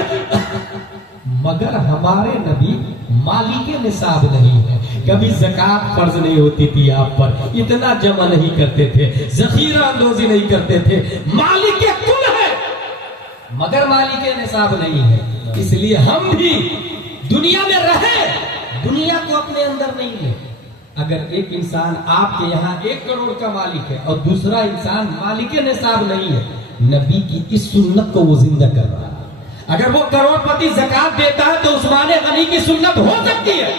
मगर हमारे नबी मालिक निसाब नहीं है। कभी ज़कात फर्ज नहीं होती थी आप पर, इतना जमा नहीं करते थे, जखीरा अंदोजी नहीं करते थे। मालिक कुल है मगर मालिक निसाब नहीं है। इसलिए हम भी दुनिया में रहे, दुनिया को अपने अंदर नहीं ले। अगर एक इंसान आपके यहाँ 1 करोड़ का मालिक है और दूसरा इंसान मालिक निसाब नहीं है, नबी की इस सुन्नत को वो जिंदा कर रहा है। अगर वो करोड़पति ज़कात देता है तो उस्माने गनी की सुन्नत हो सकती है,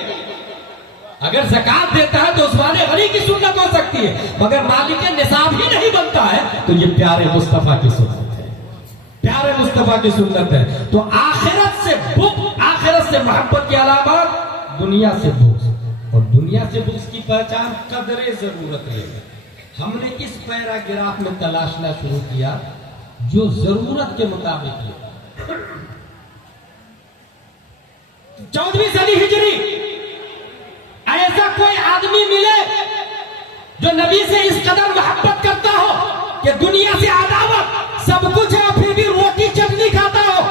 अगर ज़कात देता है तो उस्माने गनी की सुन्नत हो सकती है, मगर मालिक निसाब ही नहीं बनता है तो ये प्यारे मुस्तफा की सुन्नत है, प्यारे मुस्तफा की सुन्नत है। तो आखिरत से बुग़्ज़, आखिरत से मोहब्बत के अलावा दुनिया से बुग़्ज़, और दुनिया से बुग़्ज़ की पहचान कदरे जरूरत है। हमने इस पैराग्राफ में तलाशना शुरू किया जो जरूरत के मुताबिक है। 14वीं सदी हिजरी, ऐसा कोई आदमी मिले जो नबी से इस कदर मोहब्बत करता हो कि दुनिया से अदावत, सब कुछ है फिर भी रोटी चटनी खाता हो,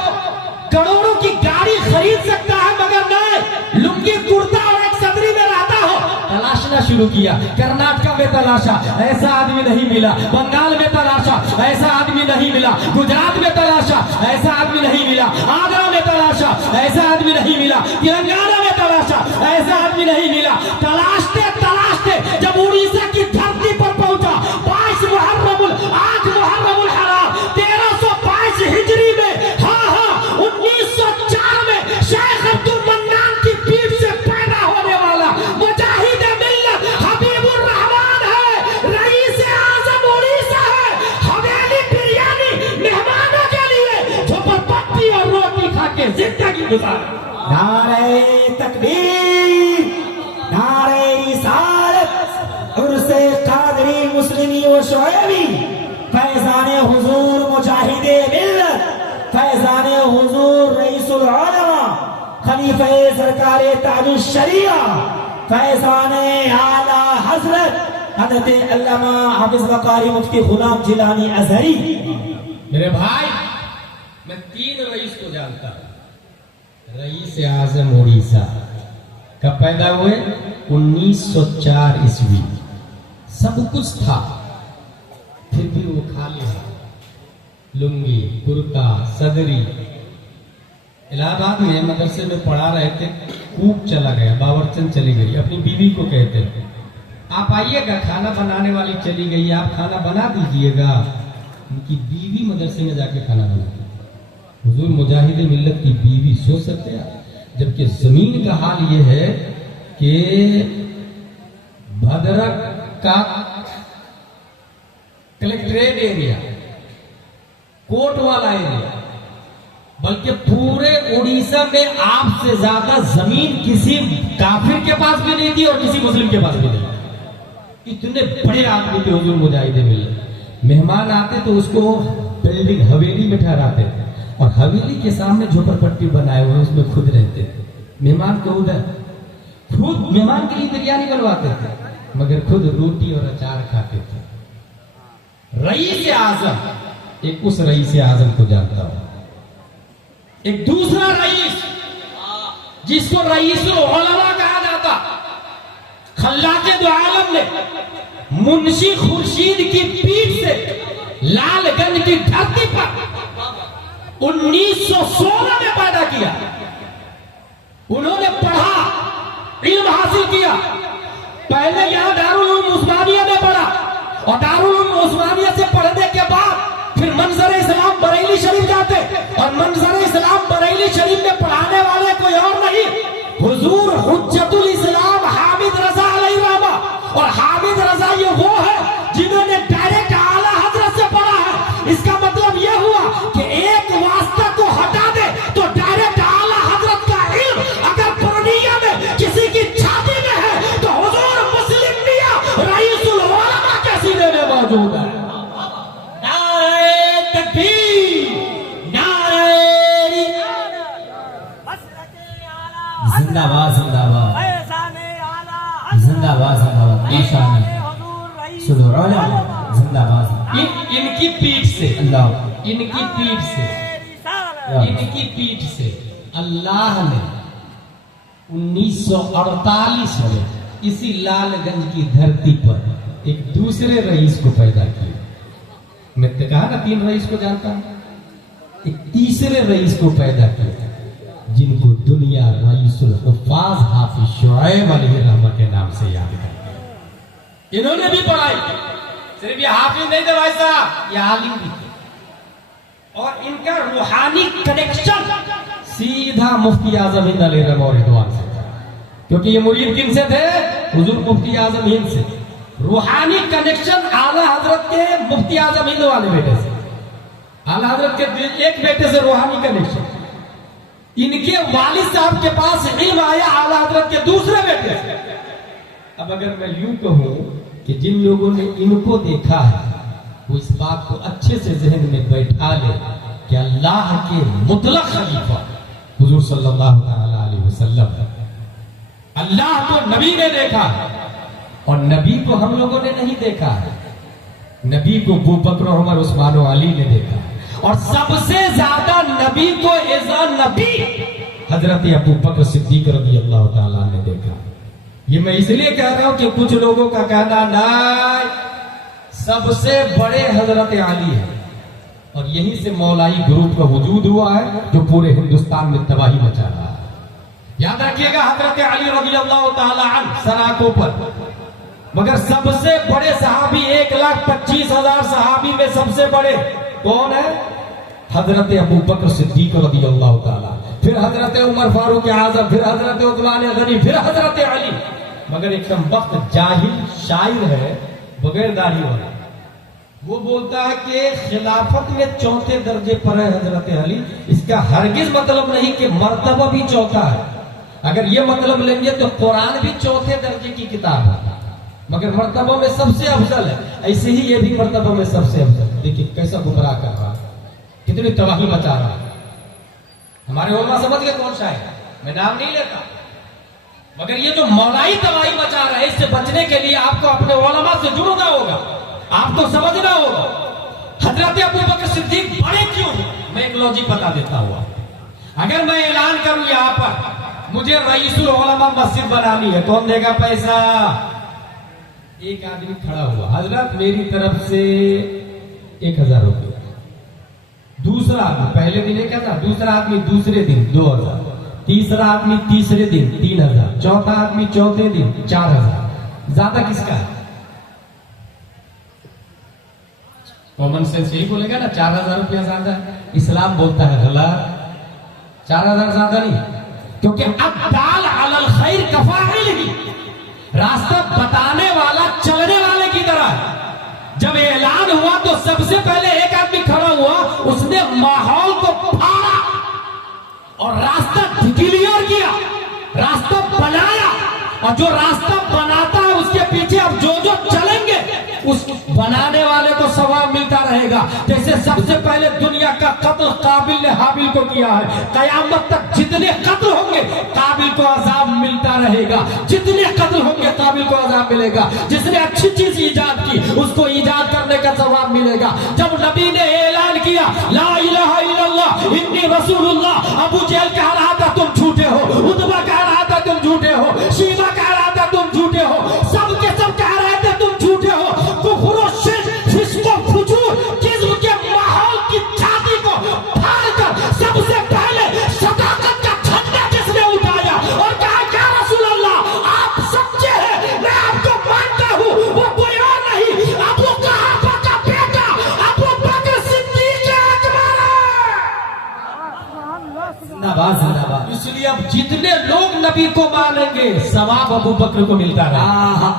करोड़ों की गाड़ी खरीद सकता है मगर नहीं, लुंगी कुर्ता और एक सदरी में रहता हो। तलाशना शुरू किया, कर्नाटका में तलाशा, ऐसा आदमी नहीं मिला। बंगाल में तलाशा, ऐसा आदमी नहीं मिला। गुजरात में तलाशा, ऐसा आदमी नहीं मिला। आगरा में तलाशा, ऐसा आदमी नहीं मिला। तेलंगाना में तलाशा, ऐसा आदमी नहीं मिला। तलाशते तलाशते जब उड़ीसा की धरती पर पहुंचा, 22 मुहर्रमुल 8 मुहर्रमुल हराम 1322 हिजरी में, हाँ 1904 में शेख अब्दुल मन्नान की पीठ से पैदा होने वाला मुजाहिद मिल्लत हबीबुर रहमान है, रईस आज़म उड़ीसा है। हवेली बिरयानी मेहमानों के लिए झोपड़पट्टी और रोटी खा के जिंदगी गुजारे। नारे तकबीर, नारे रिसालत, उर्से कादरी मुस्लिमी व शुएबी, फैज़ाने हुजूर मुजाहिदे मिल्लत, फैज़ाने हुजूर रईसुल उलमा, खलीफे सरकारे ताजुश शरिया, फैज़ाने आला हजरत हज़रत अल्लामा हाफिज वकारी मुफ्ती गुलाम जिलानी अज़हरी। मेरे भाई, मैं 3 रईस को जानता हूं। रईस आज़म उड़ीसा कब पैदा हुए? 1904 ईस्वी। सब कुछ था फिर भी वो खाली है, लुंगी कुर्ता सदरी। इलाहाबाद में मदरसे में पढ़ा रहे थे, कूक चला गया, बावरचंद चली गई, अपनी बीवी को कहते आप आइएगा, खाना बनाने वाली चली गई, आप खाना बना दीजिएगा। उनकी बीवी मदरसे में जाके खाना बनाती। हुजूर मुजाहिद मिल्लत की बीवी, सोच सकते हैं? जबकि जमीन का हाल यह है कि भद्रक का कलेक्ट्रेट एरिया, कोट वाला एरिया, बल्कि पूरे उड़ीसा में आपसे ज्यादा जमीन किसी काफिर के पास भी नहीं थी और किसी मुस्लिम के पास भी नहीं थी। इतने बड़े आदमी थे हुजूर मुजाहिद मिल्लत। मेहमान आते तो उसको बिल्डिंग हवेली में ठहराते थे और हवेली के सामने झोपड़पट्टी बनाए हुए उसमें खुद रहते थे। मेहमान को उधर, खुद मेहमान के लिए बिरयानी बनवाते थे, मगर खुद रोटी और अचार खाते थे। रईस आजम, एक उस रईस आजम को जानता हूं। एक दूसरा रईस जिसको रईसुल उलमा कहा जाता, खल्लाके दो आलम ने मुंशी खुर्शीद की पीठ से लालगंज की धरती पर 1916 में पैदा किया। उन्होंने पढ़ा, इल्म हासिल किया। पहले यहां दारुल उलूम उस्मानिया में पढ़ा और दारुल उलूम उस्मानिया से पढ़ने के बाद फिर मंजर इस्लाम बरेली शरीफ जाते और मंजर इस्लाम बरेली शरीफ में पढ़ाने वाले कोई और नहीं, हुजूर हुज्जतुल इस्लाम हामिद रजा अलैहिर्रहमा। और हामिद रजा ये वो है जिन्होंने डायरेक्ट आला हजरत से पढ़ा है। इसका मतलब यह हुआ कि एक वास्ता को हटा दे तो डायरेक्ट आला हजरत का इल्म अगर पूर्णिया में किसी की छाती में है तो हुजूर मुस्लिम मियां रईसुल उलमा के सीने में मौजूद है। नारे तकबीर, नारे जिंदाबाद जिंदाबाद जिंदाबाद जिंदाबाद जिंदाबाद। इनकी पीठ से अल्लाह, इनकी पीठ से इनकी पीठ से अल्लाह ने 1948 में इसी लालगंज की धरती पर एक दूसरे रईस को पैदा किया। मैं तो कहा ना 3 रईस को जानता हूं, एक तीसरे रईस को पैदा किया जिनको दुनिया रईसुल हुफ्फाज हाफिज शुएब अलैहिर्रहमा के नाम से याद करती है। इन्होंने भी पढ़ाई, सिर्फ ये हाफिज नहीं थे भाई साहब, ये आलिम भी थे। और इनका रूहानी कनेक्शन सीधा मुफ्ती आजम हिंद अलैहिर्रहमा और रिदवान से था, क्योंकि ये मुरीद किन से थे? हुजूर मुफ्ती आजम हिंद से। रूहानी कनेक्शन आला हजरत के मुफ्ती आजम हिंद वाले बेटे से, आला हजरत के एक बेटे से रूहानी कनेक्शन। इनके वालिद साहब के पास इल्म आया आला हजरत के दूसरे बेटे से। अब अगर मैं यूं कहूं कि जिन लोगों ने इनको देखा है वो इस बात को अच्छे से जहन में बैठा ले कि अल्लाह के मुतलक खलीफा हुजूर सल्लल्लाहु अलैहि वसल्लम है। अल्लाह को नबी ने देखा है और नबी को हम लोगों ने नहीं देखा है। नबी को अबू बकर, उमर, उस्मान और अली ने देखा है। और सबसे ज्यादा नबी को एज़ा नबी हजरत अबू बकर सिद्दीक रज़ी अल्लाह ताला ने देखा। ये मैं इसलिए कह रहा हूं कि कुछ लोगों का कहना नहीं, सबसे बड़े हजरत अली है और यहीं से मौलाई ग्रुप का वजूद हुआ है जो पूरे हिंदुस्तान में तबाही मचा रहा है। याद रखिएगा, हजरत अली रज़ी अल्लाह ताला अन्हु सलाखों पर, मगर सबसे बड़े सहाबी 1,25,000 सहाबी में सबसे बड़े कौन है? हजरत अबू बकर सिद्दीक रज़ी अल्लाह ताला, फिर हजरत उमर फारूक आजम, फिर हजरत उस्मान गनी, फिर हजरत अली। मगर एकदम वक्त जाहिल शायर है बगैर दाढ़ी वाला, वो बोलता है कि खिलाफत में 4थे दर्जे पर है हजरत अली। इसका हरगिज मतलब नहीं कि मर्तबा भी 4था है। अगर ये मतलब लेंगे तो कुरान भी 4थे दर्जे की किताब है, मगर मर्तबा में सबसे अफजल है। ऐसे ही ये भी मर्तबा में सबसे अफजल। देखिए कैसा गुमराह कर रहा है, कितनी तबाही मचा रहा है। हमारे उलमा समझ गए कौन सा है, मैं नाम नहीं लेता, मगर ये जो मौलाई तबाही मचा रहा है, इससे बचने के लिए आपको अपने उलमा से जुड़ना होगा, आपको समझना होगा हजरत अबू बकर सिद्दीक बड़े क्यों। मैं एक लॉजिक बता देता हूँ। अगर मैं ऐलान करूं यहां पर मुझे रईसुल उलमा मस्जिद बनानी है, कौन देगा पैसा? एक आदमी खड़ा हुआ, हजरत मेरी तरफ से 1,000 रुपये। दूसरा आदमी पहले दिन 1,000, दूसरा आदमी दूसरे दिन 2,000, तीसरा आदमी तीसरे दिन 3,000, चौथा आदमी चौथे दिन 4,000। ज्यादा किसका है? कॉमन सेंस यही बोलेगा ना 4,000 रुपया ज्यादा। इस्लाम बोलता है गलत, 4,000 ज्यादा नहीं, क्योंकि अद्दाल अलल खैर कफाइलिही, रास्ता बताने वाला चलने वाले की तरह है। जब ऐलान हुआ तो सबसे पहले एक आदमी खड़ा हुआ, उसने माहौल को फाड़ा और रास्ता क्लियर किया, रास्ता बनाया। और जो रास्ता बनाता है उसके पीछे अब जो जो चलेंगे उस बनाने वाले को सवाब मिलता रहेगा। जैसे सबसे पहले दुनिया का कत्ल काबिल ने हाबिल को किया है, कयामत तक जितने कत्ल होंगे काबिल को अजाब मिलता रहेगा, जितने कत्ल होंगे काबिल को अजाब मिलेगा। जिसने अच्छी चीज ईजाद की उसको ईजाद करने का सवाब मिलेगा। जब नबी ने ऐलान किया ला इलाहा इल्लल्लाह इन्नी रसूलुल्लाह, अबू जहल कह रहा था तुम झूठे हो, उतबा कह रहा था तुम झूठे हो, शीबा कह रहा था तुम झूठे हो, सब के सब कह रहे थे तुम झूठे हो। कुफ्र और शिर्क, फिस्क और फुजूर, जिस्म के माहौल की छाती को फाड़कर सबसे पहले सदाकत का झंडा जिसने उठाया और कहा या रसूल अल्लाह आप सच्चे हैं, मैं आपको मानता हूं, वो कोई और नहीं अबू कहाफा का बेटा अबू बकर सिद्दीक अकबर है। इसलिए अब जितने लोग नबी को मानेंगे सवाब अबू बकर को मिलता रहा।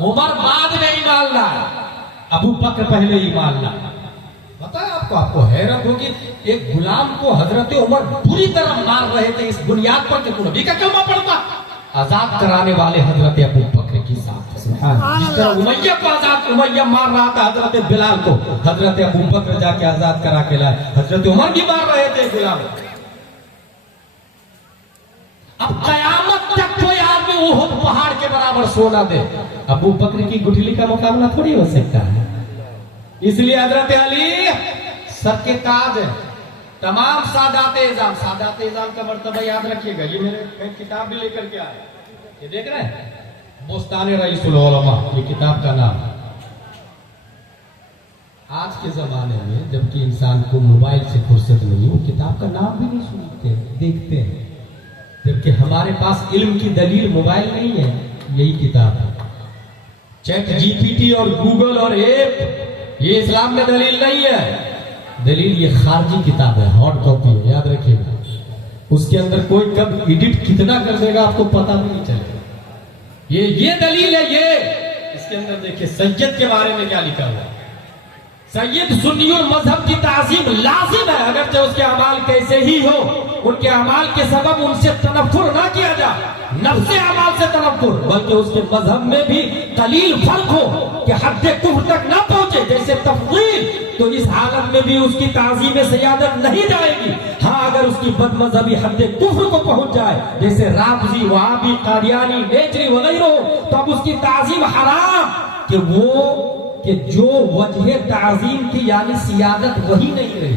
उमर बाद में ईमान लाया, अबू बकर पहले ईमान लाया। पता है आपको हैरत होगी, एक गुलाम को हजरत उमर बुरी तरह मार रहे थे इस बुनियाद पर कि नबी का कलमा पढ़ता। आजाद कराने वाले हजरत अबू बकर की साथ, जिस तरह उमैया को आजाद उमैया मार रहा था हजरत बिलाल को, हजरत अबू बकर जाके आजाद करा के लाए। हजरत उमर भी मार रहे थे गुलाम। अब कयामत तक कोई आदमी उहुद पहाड़ के बराबर सोना दे, अबू बकर की गुठली का मुकाबला थोड़ी हो सकता है। इसलिए हजरत अली सर के ताज है। तमाम सादाते इज़ाम का मर्तबा याद रखिएगा। ये मेरे किताब भी लेकर के आए, ये देख रहे हैं, बोस्तान रईसुल उलमा, ये किताब का नाम है। आज के जमाने में जबकि इंसान को मोबाइल से फुर्सत नहीं, वो किताब का नाम भी नहीं सुनते देखते हैं, जबकि हमारे पास इल्म की दलील मोबाइल नहीं है, यही किताब है। चैट जीपीटी और गूगल और ऐप ये इस्लाम में दलील नहीं है, दलील ये खारजी किताब है, हॉट कॉपी है, याद रखिएगा। उसके अंदर कोई कब एडिट कितना कर देगा आपको पता भी नहीं चलेगा। ये दलील है। ये इसके अंदर देखिए सैयद के बारे में क्या लिखा हुआ है। सैयद सुन्नी मजहब की ताजीम लाजिम है, अगर चाहे उसके अमाल कैसे ही हो, उनके अमाल के सबब उनसे तनफुर ना किया जाए, नफ्से अमाल से तनफुर, बल्कि उसके मजहब में भी कलील फर्क हो कि हद्दे कुफ्र तक ना पहुंचे, जैसे तफजील, तो इस हालत में भी उसकी ताजीम सयादत नहीं जाएगी। हाँ, अगर उसकी बदमजहबी हद्दे कुफ्र को पहुंच जाए, जैसे राफजी, वहाबी, कादियानी, नेचरी वगैरह हो, तो अब उसकी ताजीम हराम कि जो वजह ताजीम थी यानी सियादत वही नहीं रही।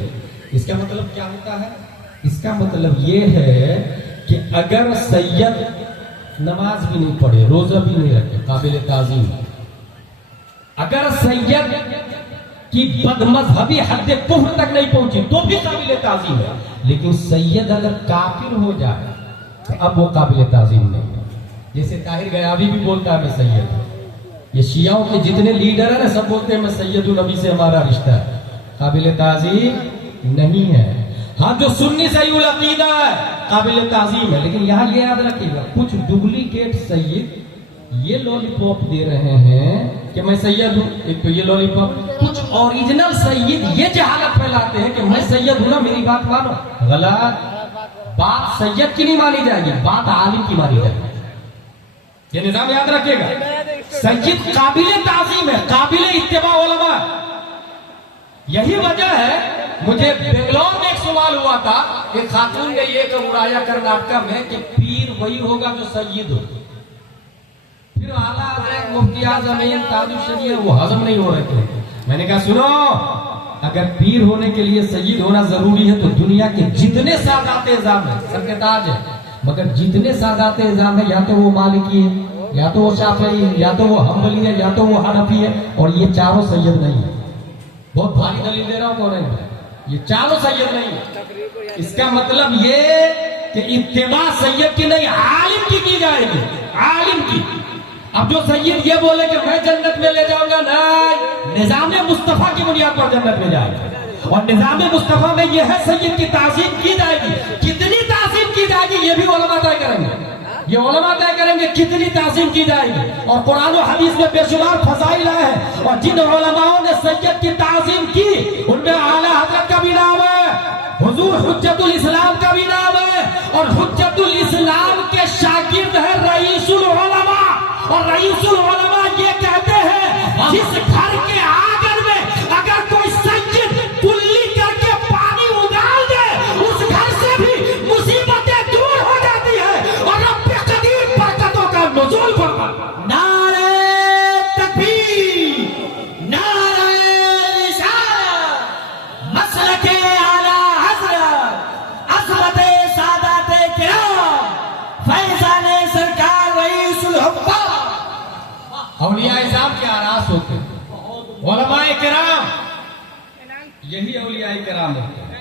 इसका मतलब क्या होता है? इसका मतलब ये है कि अगर सैयद नमाज भी नहीं पढ़े, रोजा भी नहीं रखे, काबिल ताजीम। अगर सैयद की बदमजहबी हद कुफ्र तक नहीं पहुंची तो भी काबिल ताजीम है, लेकिन सैयद अगर काफिर हो जाए तो अब वो काबिल ताजीम नहीं है। जैसे ताहिर गयाबी भी बोलता है मैं सैयद हूं, ये शियाओं के जितने लीडर है ना सब बोलते हैं मैं सैयद हूं, नबी से हमारा रिश्ता है, काबिल ताजीम नहीं है। हाँ, जो सुन्नी सही अकीदा है काबिल ताजीम है। लेकिन यहाँ ये याद रखिएगा, कुछ डुप्लीकेट सैयद ये लॉलीपॉप दे रहे हैं कि मैं सैयद हूं, एक तो ये लॉलीपॉप, कुछ ओरिजिनल सैयद ये जहालत फैलाते हैं कि मैं सैयद हूं ना, मेरी बात मानो। गलत बात सैयद की नहीं मानी जाएगी, बात आलिम की मानी जाएगी। ये निजाम याद रखिएगा। सैयद काबिल ताजीम है, काबिल इत्तिबा उलमा। यही वजह है मुझे बेंगलोर में एक सवाल हुआ था, एक खातून ने ये उड़ाया कर्नाटक में कि पीर वही होगा जो सैयद हो। फिर आला हज़रत मुफ्ती आज़म ताजुल शरीयत वो हजम नहीं हो रहे थे। मैंने कहा सुनो, अगर पीर होने के लिए सैयद होना जरूरी है तो दुनिया के जितने सादात इज़ाम है सर के ताज है, मगर जितने सादात इज़ाम है या तो वो मालिकी है, या तो वो शाफी है, या तो वो हम्बली है, या तो वो हनफी है, और ये चारों सैयद नहीं है। बहुत भारी दलील दे रहा हूं, कौन है? ये चारों सैयद नहीं है। इसका मतलब ये कि इत्तिबा सैयद की नहीं आलिम की जाएगी, आलिम की। अब जो सैयद ये बोले कि मैं जन्नत में ले जाऊंगा, नहीं, निजाम मुस्तफा की बुनियाद पर जन्नत में जाएगा। और निजाम मुस्तफा में यह है सैयद की ताज़ीम की जाएगी। कितनी ताज़ीम की जाएगी ये भी उलमा तय करेंगे, ये उलमा तय करेंगे कितनी ताज़ीम की जाएगी। और कुरान और हदीस में बेशुमार फज़ाइल है, और जिन उलमाओं ने सैयद की ताज़ीम की उनमें आला हज़रत का भी नाम है, हुजूर हुज्जतुल इस्लाम का भी नाम है, और हुज्जतुल इस्लाम के शागिर्द है रईसुल उलमा। और रईसुल उलमा ये कहते हैं जिस घर के आंगन में औलिया इज़ाम के आरास होते हैं, उलमाए किराम, यही औलिया किराम होते हैं।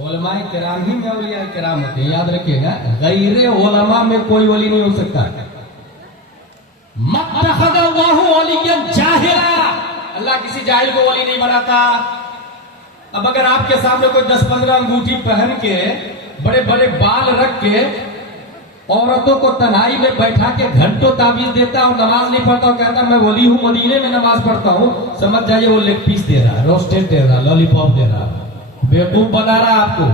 उलमाए किराम ही में औलिया किराम होते हैं, याद रखिएगा। गैरे उलमा में कोई वली नहीं हो सकता। मत्तखज़ल्लाहु वलिय्यन जाहिला, अल्लाह किसी जाहिल को वली नहीं बनाता। अब अगर आपके सामने कोई 10-15 अंगूठी पहन के बड़े बड़े बाल रख के औरतों को तन्हाई में बैठा के घंटों ताबीज देता और नमाज नहीं पढ़ता और कहता मैं वली हूं, मदीने में नमाज पढ़ता हूं, समझ जाइए वो लेग पीस दे रहा है, रोस्टेड दे रहा है, लॉलीपॉप दे रहा है, बेवकूफ बना रहा है आपको।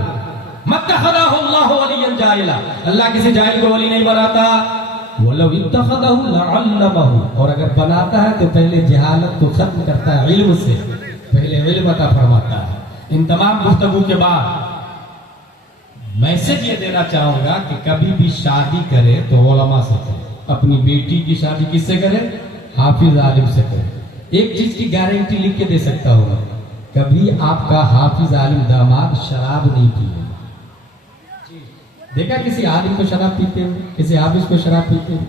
मत्तखज़ल्लाहु वलिय्यन जाहिला, अल्लाह किसी जाहिल को वली नहीं बनाता। वलौ इत्तखज़हु लअल्लमहु, और अगर बनाता है तो पहले जहालत को खत्म करता है, इल्म से पहले इल्म अता फरमाता है। इन तमाम गुफ्तगू के बाद मैसेज ये देना चाहूंगा कि कभी भी शादी करे तो उलमा से करे। अपनी बेटी की शादी किससे करे? हाफिज आलिम से करे। एक चीज की गारंटी लिख के दे सकता हूं, कभी आपका हाफिज आलिम दामाद शराब नहीं पिए। देखा किसी आलिम को शराब पीते हुए, किसी हाफिज को शराब पीते हुए?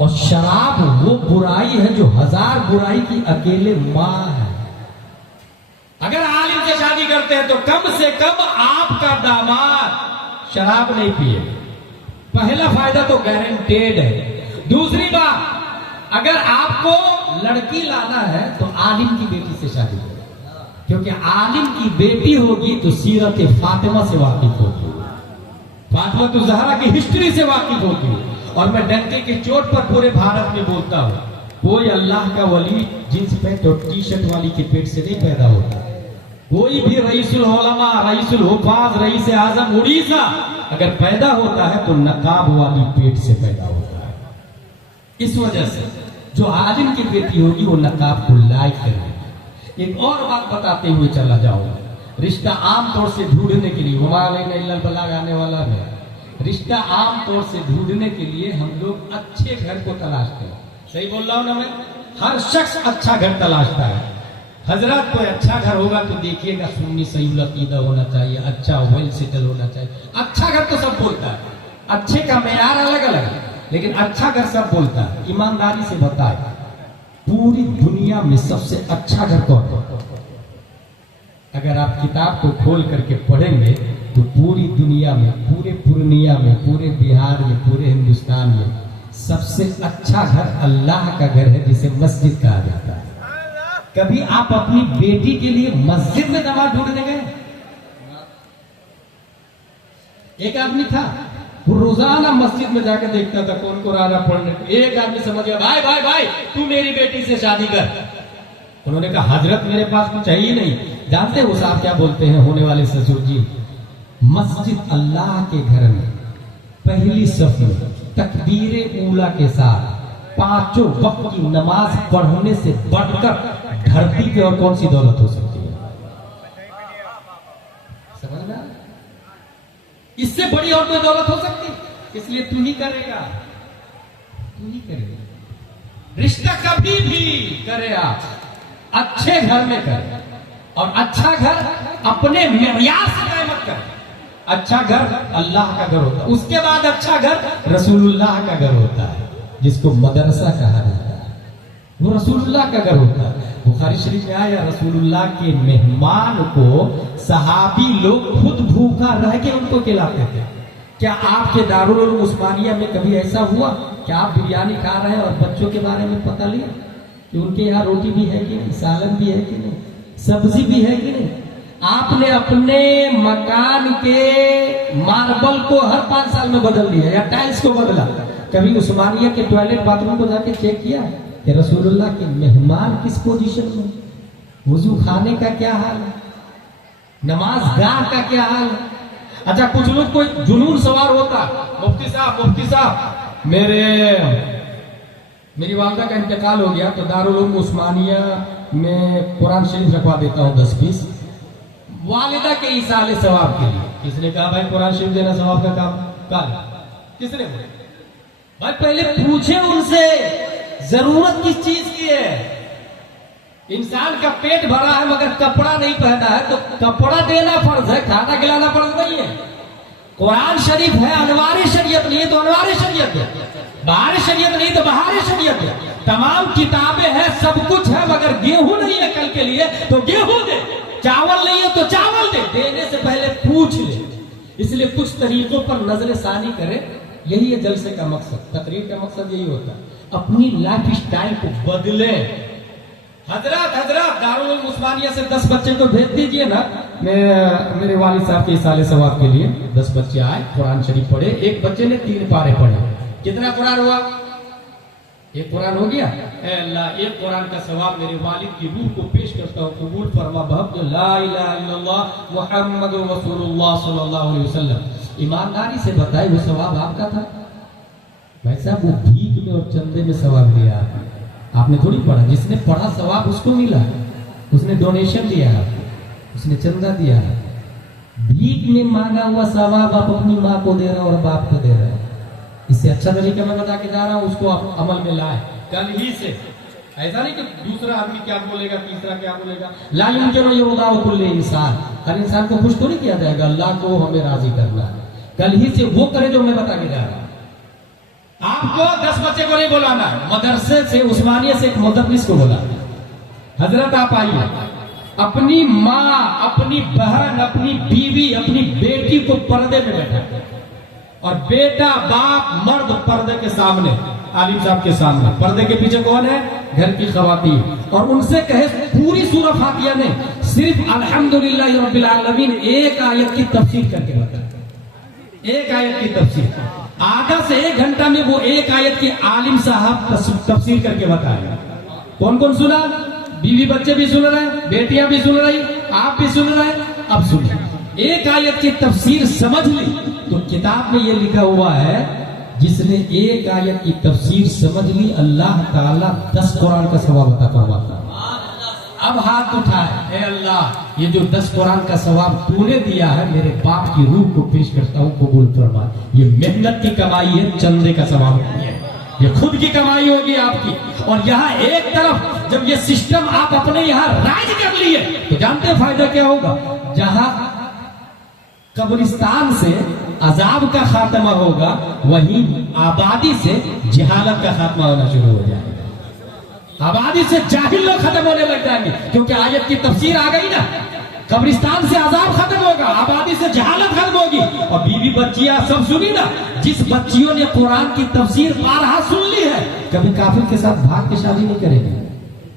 और शराब वो बुराई है जो 1000 बुराई की अकेले मां है। अगर आलिम से शादी करते हैं तो कम से कम आपका दामाद शराब नहीं पिए, पहला फायदा तो गारंटेड है। दूसरी बात, अगर आपको लड़की लाना है तो आलिम की बेटी से शादी करें, क्योंकि आलिम की बेटी होगी तो सीरत फातिमा से वाकिफ होगी, फातिमा तो ज़हरा की हिस्ट्री से वाकिफ होगी। और मैं डंके की चोट पर पूरे भारत में बोलता हूं, कोई अल्लाह का वली जींस पैंट और टी शर्ट वाली के पेट से नहीं पैदा होता। कोई भी रईसुल उलमा, रईसुल हुफाज, रईस आजम उड़ीसा अगर पैदा होता है तो नकाब वाली पेट से पैदा होता है। इस वजह से जो आलिम की बेटी होगी वो नकाब को लाइक करेगी। एक और बात बताते हुए चला जाऊंगा, रिश्ता आमतौर से ढूंढने के लिए, बलाग आने वाला है, रिश्ता आमतौर से ढूंढने के लिए हम लोग अच्छे घर को तलाशते हैं। सही बोल रहा हूं ना मैं? हर शख्स अच्छा घर तलाशता है। हजरत कोई अच्छा घर होगा तो देखिएगा सुन्नी सही अकीदा होना चाहिए, अच्छा वेल सेटल होना चाहिए। अच्छा घर तो सब बोलता है, अच्छे का मेयार अलग अलग है, लेकिन अच्छा घर सब बोलता है। ईमानदारी से बताए, पूरी दुनिया में सबसे अच्छा घर कौन है? अगर आप किताब को खोल करके पढ़ेंगे तो पूरी दुनिया में, पूरे पूर्णिया में, पूरे बिहार में, पूरे हिंदुस्तान में सबसे अच्छा घर अल्लाह का घर है, जिसे मस्जिद कहा जाता है। कभी आप अपनी बेटी के लिए मस्जिद में नमाज ढूंढने गए? एक आदमी था, वो रोजाना मस्जिद में जाकर देखता था कौन कुरान पढ़ने। एक आदमी समझ गया, भाई भाई भाई तू मेरी बेटी से शादी कर। उन्होंने कहा हजरत मेरे पास कुछ चाहिए नहीं। जानते हो साहब क्या बोलते हैं होने वाले ससुर जी? मस्जिद अल्लाह के घर में पहली सफ में तकबीरे ऊला के साथ 5 वक्त की नमाज पढ़ने से बढ़कर धरती पे और कौन सी दौलत हो सकती है? समझना? इससे बड़ी और कोई दौलत हो सकती? इसलिए तू ही करेगा, तू ही करेगा। रिश्ता कभी भी करे आप अच्छे घर में करें, और अच्छा घर अपने मेयार से तय मत करें। अच्छा घर अल्लाह का घर होता है, उसके बाद अच्छा घर रसूलुल्लाह का घर होता है, जिसको मदरसा कहा जाता है। वो रसूलुल्लाह का घर होता है। बुखारी शरीफ में आया, रसूलुल्लाह के मेहमान को सहाबी लोग खुद भूखा रह के उनको खिलाते थे। क्या आपके दारुल उलूम उस्मानिया में कभी ऐसा हुआ कि आप बिरयानी खा रहे हैं और बच्चों के बारे में पता लिया कि उनके यहाँ रोटी भी है कि नहीं, सालन भी है कि नहीं, सब्जी भी है कि नहीं? आपने अपने मकान के मार्बल को हर 5 साल में बदल दिया या टाइल्स को बदला। कभी उस्मानिया के टॉयलेट बाथरूम को जाके चेक किया कि रसूलुल्लाह के मेहमान किस पोजीशन में, वुजू खाने का क्या हाल है, नमाज गाह का क्या हाल है? अच्छा, कुछ लोग कोई जुनून सवार होता, मुफ्ती साहब मेरी वालदा का इंतकाल हो गया तो दारुल उलूम उस्मानिया में कुरान शरीफ रखवा देता हूँ 10 पीस वालिदा के इसाले सवाब के लिए। किसने कहा भाई कुरान शरीफ देना सवाब का काम? किसने बोला? भाई पहले पूछे उनसे जरूरत किस चीज की है। इंसान का पेट भरा है मगर कपड़ा नहीं पहना है तो कपड़ा देना फर्ज है, खाना खिलाना फर्ज नहीं है। कुरान शरीफ है अनवारी शरीयत नहीं है तो अनवारी शरीयत है, बाहरी शरीयत नहीं तो बाहरी शरीयत है। तमाम किताबें हैं, सब कुछ है, मगर गेहूं नहीं है कल के लिए तो गेहूं दे, चावल नहीं है तो चावल दे, देने से पहले पूछ ले। इसलिए कुछ तरीकों पर नजर सानी करे, यही है जलसे का मकसद, तकरीर का मकसद यही होता है, अपनी लाइफ स्टाइल को बदले। हजरत दारुल उस्मानिया से 10 बच्चे को भेज दीजिए ना, मेरे वालिद साहब के इसाले सवाब के लिए 10 बच्चे आए, कुरान शरीफ पढ़े, एक बच्चे ने 3 पारे पढ़े, कितना कुरान हुआ? एक कुरान हो गया। ऐ अल्लाह, एक कुरान का सवाब मेरे वालिद की रूह को पेश करता हूँ, कबूल फरमा बहक़ ला इलाहा इल्लल्लाह मुहम्मदुर रसूलुल्लाह सल्लल्लाहु अलैहि वसल्लम। ईमानदारी से बताए, वो सवाब आपका था भाई साहब? वो भीख में और चंदे में सवाब लिया आपने थोड़ी पढ़ा। जिसने पढ़ा सवाब उसको मिला, उसने डोनेशन दिया, उसने चंदा दिया। भीख में मांगा हुआ सवाब आप अपनी माँ को दे रहे हो और बाप को दे रहे हो। इससे अच्छा तरीका मैं बता के जा रहा हूँ, उसको आप अमल में लाए कल ही से। ऐसा नहीं कि दूसरा आदमी क्या बोलेगा, तीसरा क्या बोलेगा। ला युमकिनु युरदाउ कुल्लि इंसान, हर इंसान को खुश तो नहीं किया जाएगा, अल्लाह को हमें राजी करना है। कल ही से वो करे जो मैं बता के जा रहा हूँ। आपको 10 बच्चे को नहीं बुलाना, मदरसे से उस्मानिया से एक मुदर्रिस को बुला। हजरत आप आइए, अपनी माँ, अपनी बहन, अपनी बीवी, अपनी बेटी को पर्दे में बैठा, और बेटा बाप मर्द पर्दे के सामने, आलिम साहब के सामने। पर्दे के पीछे कौन है? घर की खवातीन। और उनसे कहे पूरी सूरह फातिहा ने सिर्फ अल्हम्दुलिल्लाह रब्बिल आलमीन एक आयत की तफसीर करके बता, एक आयत की तफसीर। आधा से 1 घंटा में वो एक आयत की आलिम साहब तफसीर करके बताए। कौन कौन सुना? बीवी बच्चे भी सुन रहे, बेटियां भी सुन रही, आप भी सुन रहे। अब सुनिए, एक आयत की तफसीर समझ ली तो किताब में ये लिखा हुआ है, जिसने एक आयत की तफसीर समझ ली अल्लाह ताला 10 कुरान का सवाब अता फरमाता है। अब हाथ उठाए, हे अल्लाह, ये जो 10 कुरान का सवाब तूने दिया है, मेरे बाप की रूह को पेश करता हूँ, कबूल फरमा। ये मेहनत की कमाई है, चंदे का सवाब नहीं है, ये खुद की कमाई होगी आपकी। और यहाँ एक तरफ जब ये सिस्टम आप अपने यहाँ राज कर लिए तो जानते हैं फायदा क्या होगा? जहां कब्रिस्तान से अजाब का खात्मा होगा, वहीं आबादी से जहालत का खात्मा होना शुरू हो जाएगा। आबादी से जाहिल लोग खत्म होने लग जाएंगे, क्योंकि आयत की तफसीर आ गई ना। कब्रिस्तान से अजाब खत्म होगा, आबादी से जहालत खत्म होगी। और बीवी बच्चियां सब सुनी ना, जिस बच्चियों ने कुरान की तफसीर बारहा सुन ली है, कभी काफिर के साथ भाग के शादी नहीं करेगी,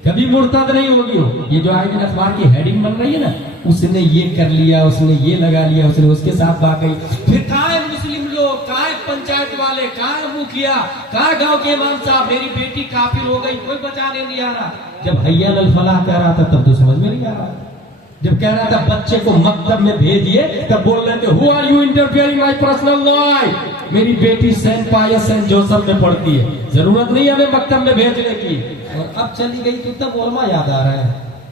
कभी मुर्तद नहीं होगी। हो ये जो आए दिन अखबार की हेडिंग बन रही है ना, उसने ये कर लिया, उसने ये लगा लिया, उसने उसके साथ भाग गई। फिर कहाँ है मुस्लिम लोग, कहाँ है पंचायत वाले, कहाँ है मुखिया, कहाँ गांव के इमाम साहब, मेरी बेटी काफिर हो गई, कोई बचाने नहीं आ रहा। जब हैया अल फलाह कह रहा था तब तो समझ में नहीं आ रहा। जब कह रहा था बच्चे को मकतब में भेजिए, तब बोल रहे थे who are you interfering my personal life. मेरी बेटी सेंट पायस सेंट जोसेफ में पढ़ती है, जरूरत नहीं हमें मकतब में भेजने की। और अब चली गई तो तब उलमा याद आ रहा है,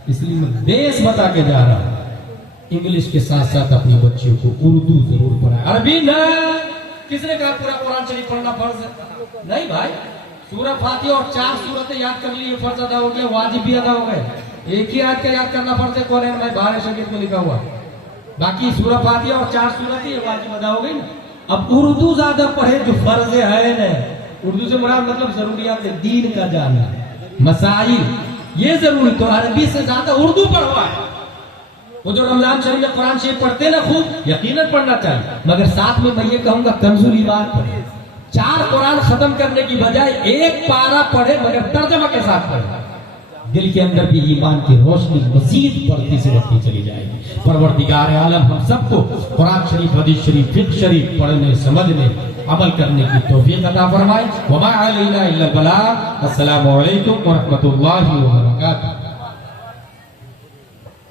इसलिए मैं देश बता के जा रहा हूं। इंग्लिश के साथ साथ अपनी बच्चियों को उर्दू जरूर पढ़ाए, अरबी न। किसने कहा पूरा कुरान शरीफ पढ़ना फर्ज है? नहीं भाई, सूरह फातिहा और 4 सूरतें याद कर ली, फर्ज अदा हो गया, वाजिब भी अदा हो गए। एक ही आयत का याद करना फर्ज है, कुरान में 12 शरीयत में लिखा हुआ, बाकी सूरह फातिहा और 4 सूरतें वाजिब अदा हो गई ना। अब उर्दू ज्यादा पढ़े जो फर्ज है न, उर्दू से मुराद मतलब जरूरियात दीन का जानना, मसाइल, ये जरूरी। तो अरबी से ज्यादा उर्दू पढ़वाए। वो जो रमजान शरीफ में कुरान शरीफ पढ़ते ना, खूब यकीनन पढ़ना चाहिए, मगर साथ में मैं ये कहूंगा कंजूल ईमान पढ़े। 4 कुरान खत्म करने की बजाय 1 पारा पढ़े, मगर तर्जमा के साथ पढ़े। दिल के अंदर भी ईमान की रोशनी मजीद बढ़ती से बढ़ती चली जाएगी। परवरदिगार आलम हम सबको कुरान शरीफ, हदीस शरीफ, फिक्र शरीफ पढ़ने, समझने, अमल करने की तौफीक अता फरमाए। वमा अलैना इल्लल बलाग। अस्सलामु अलैकुम व रहमतुल्लाहि व बरकातुहू।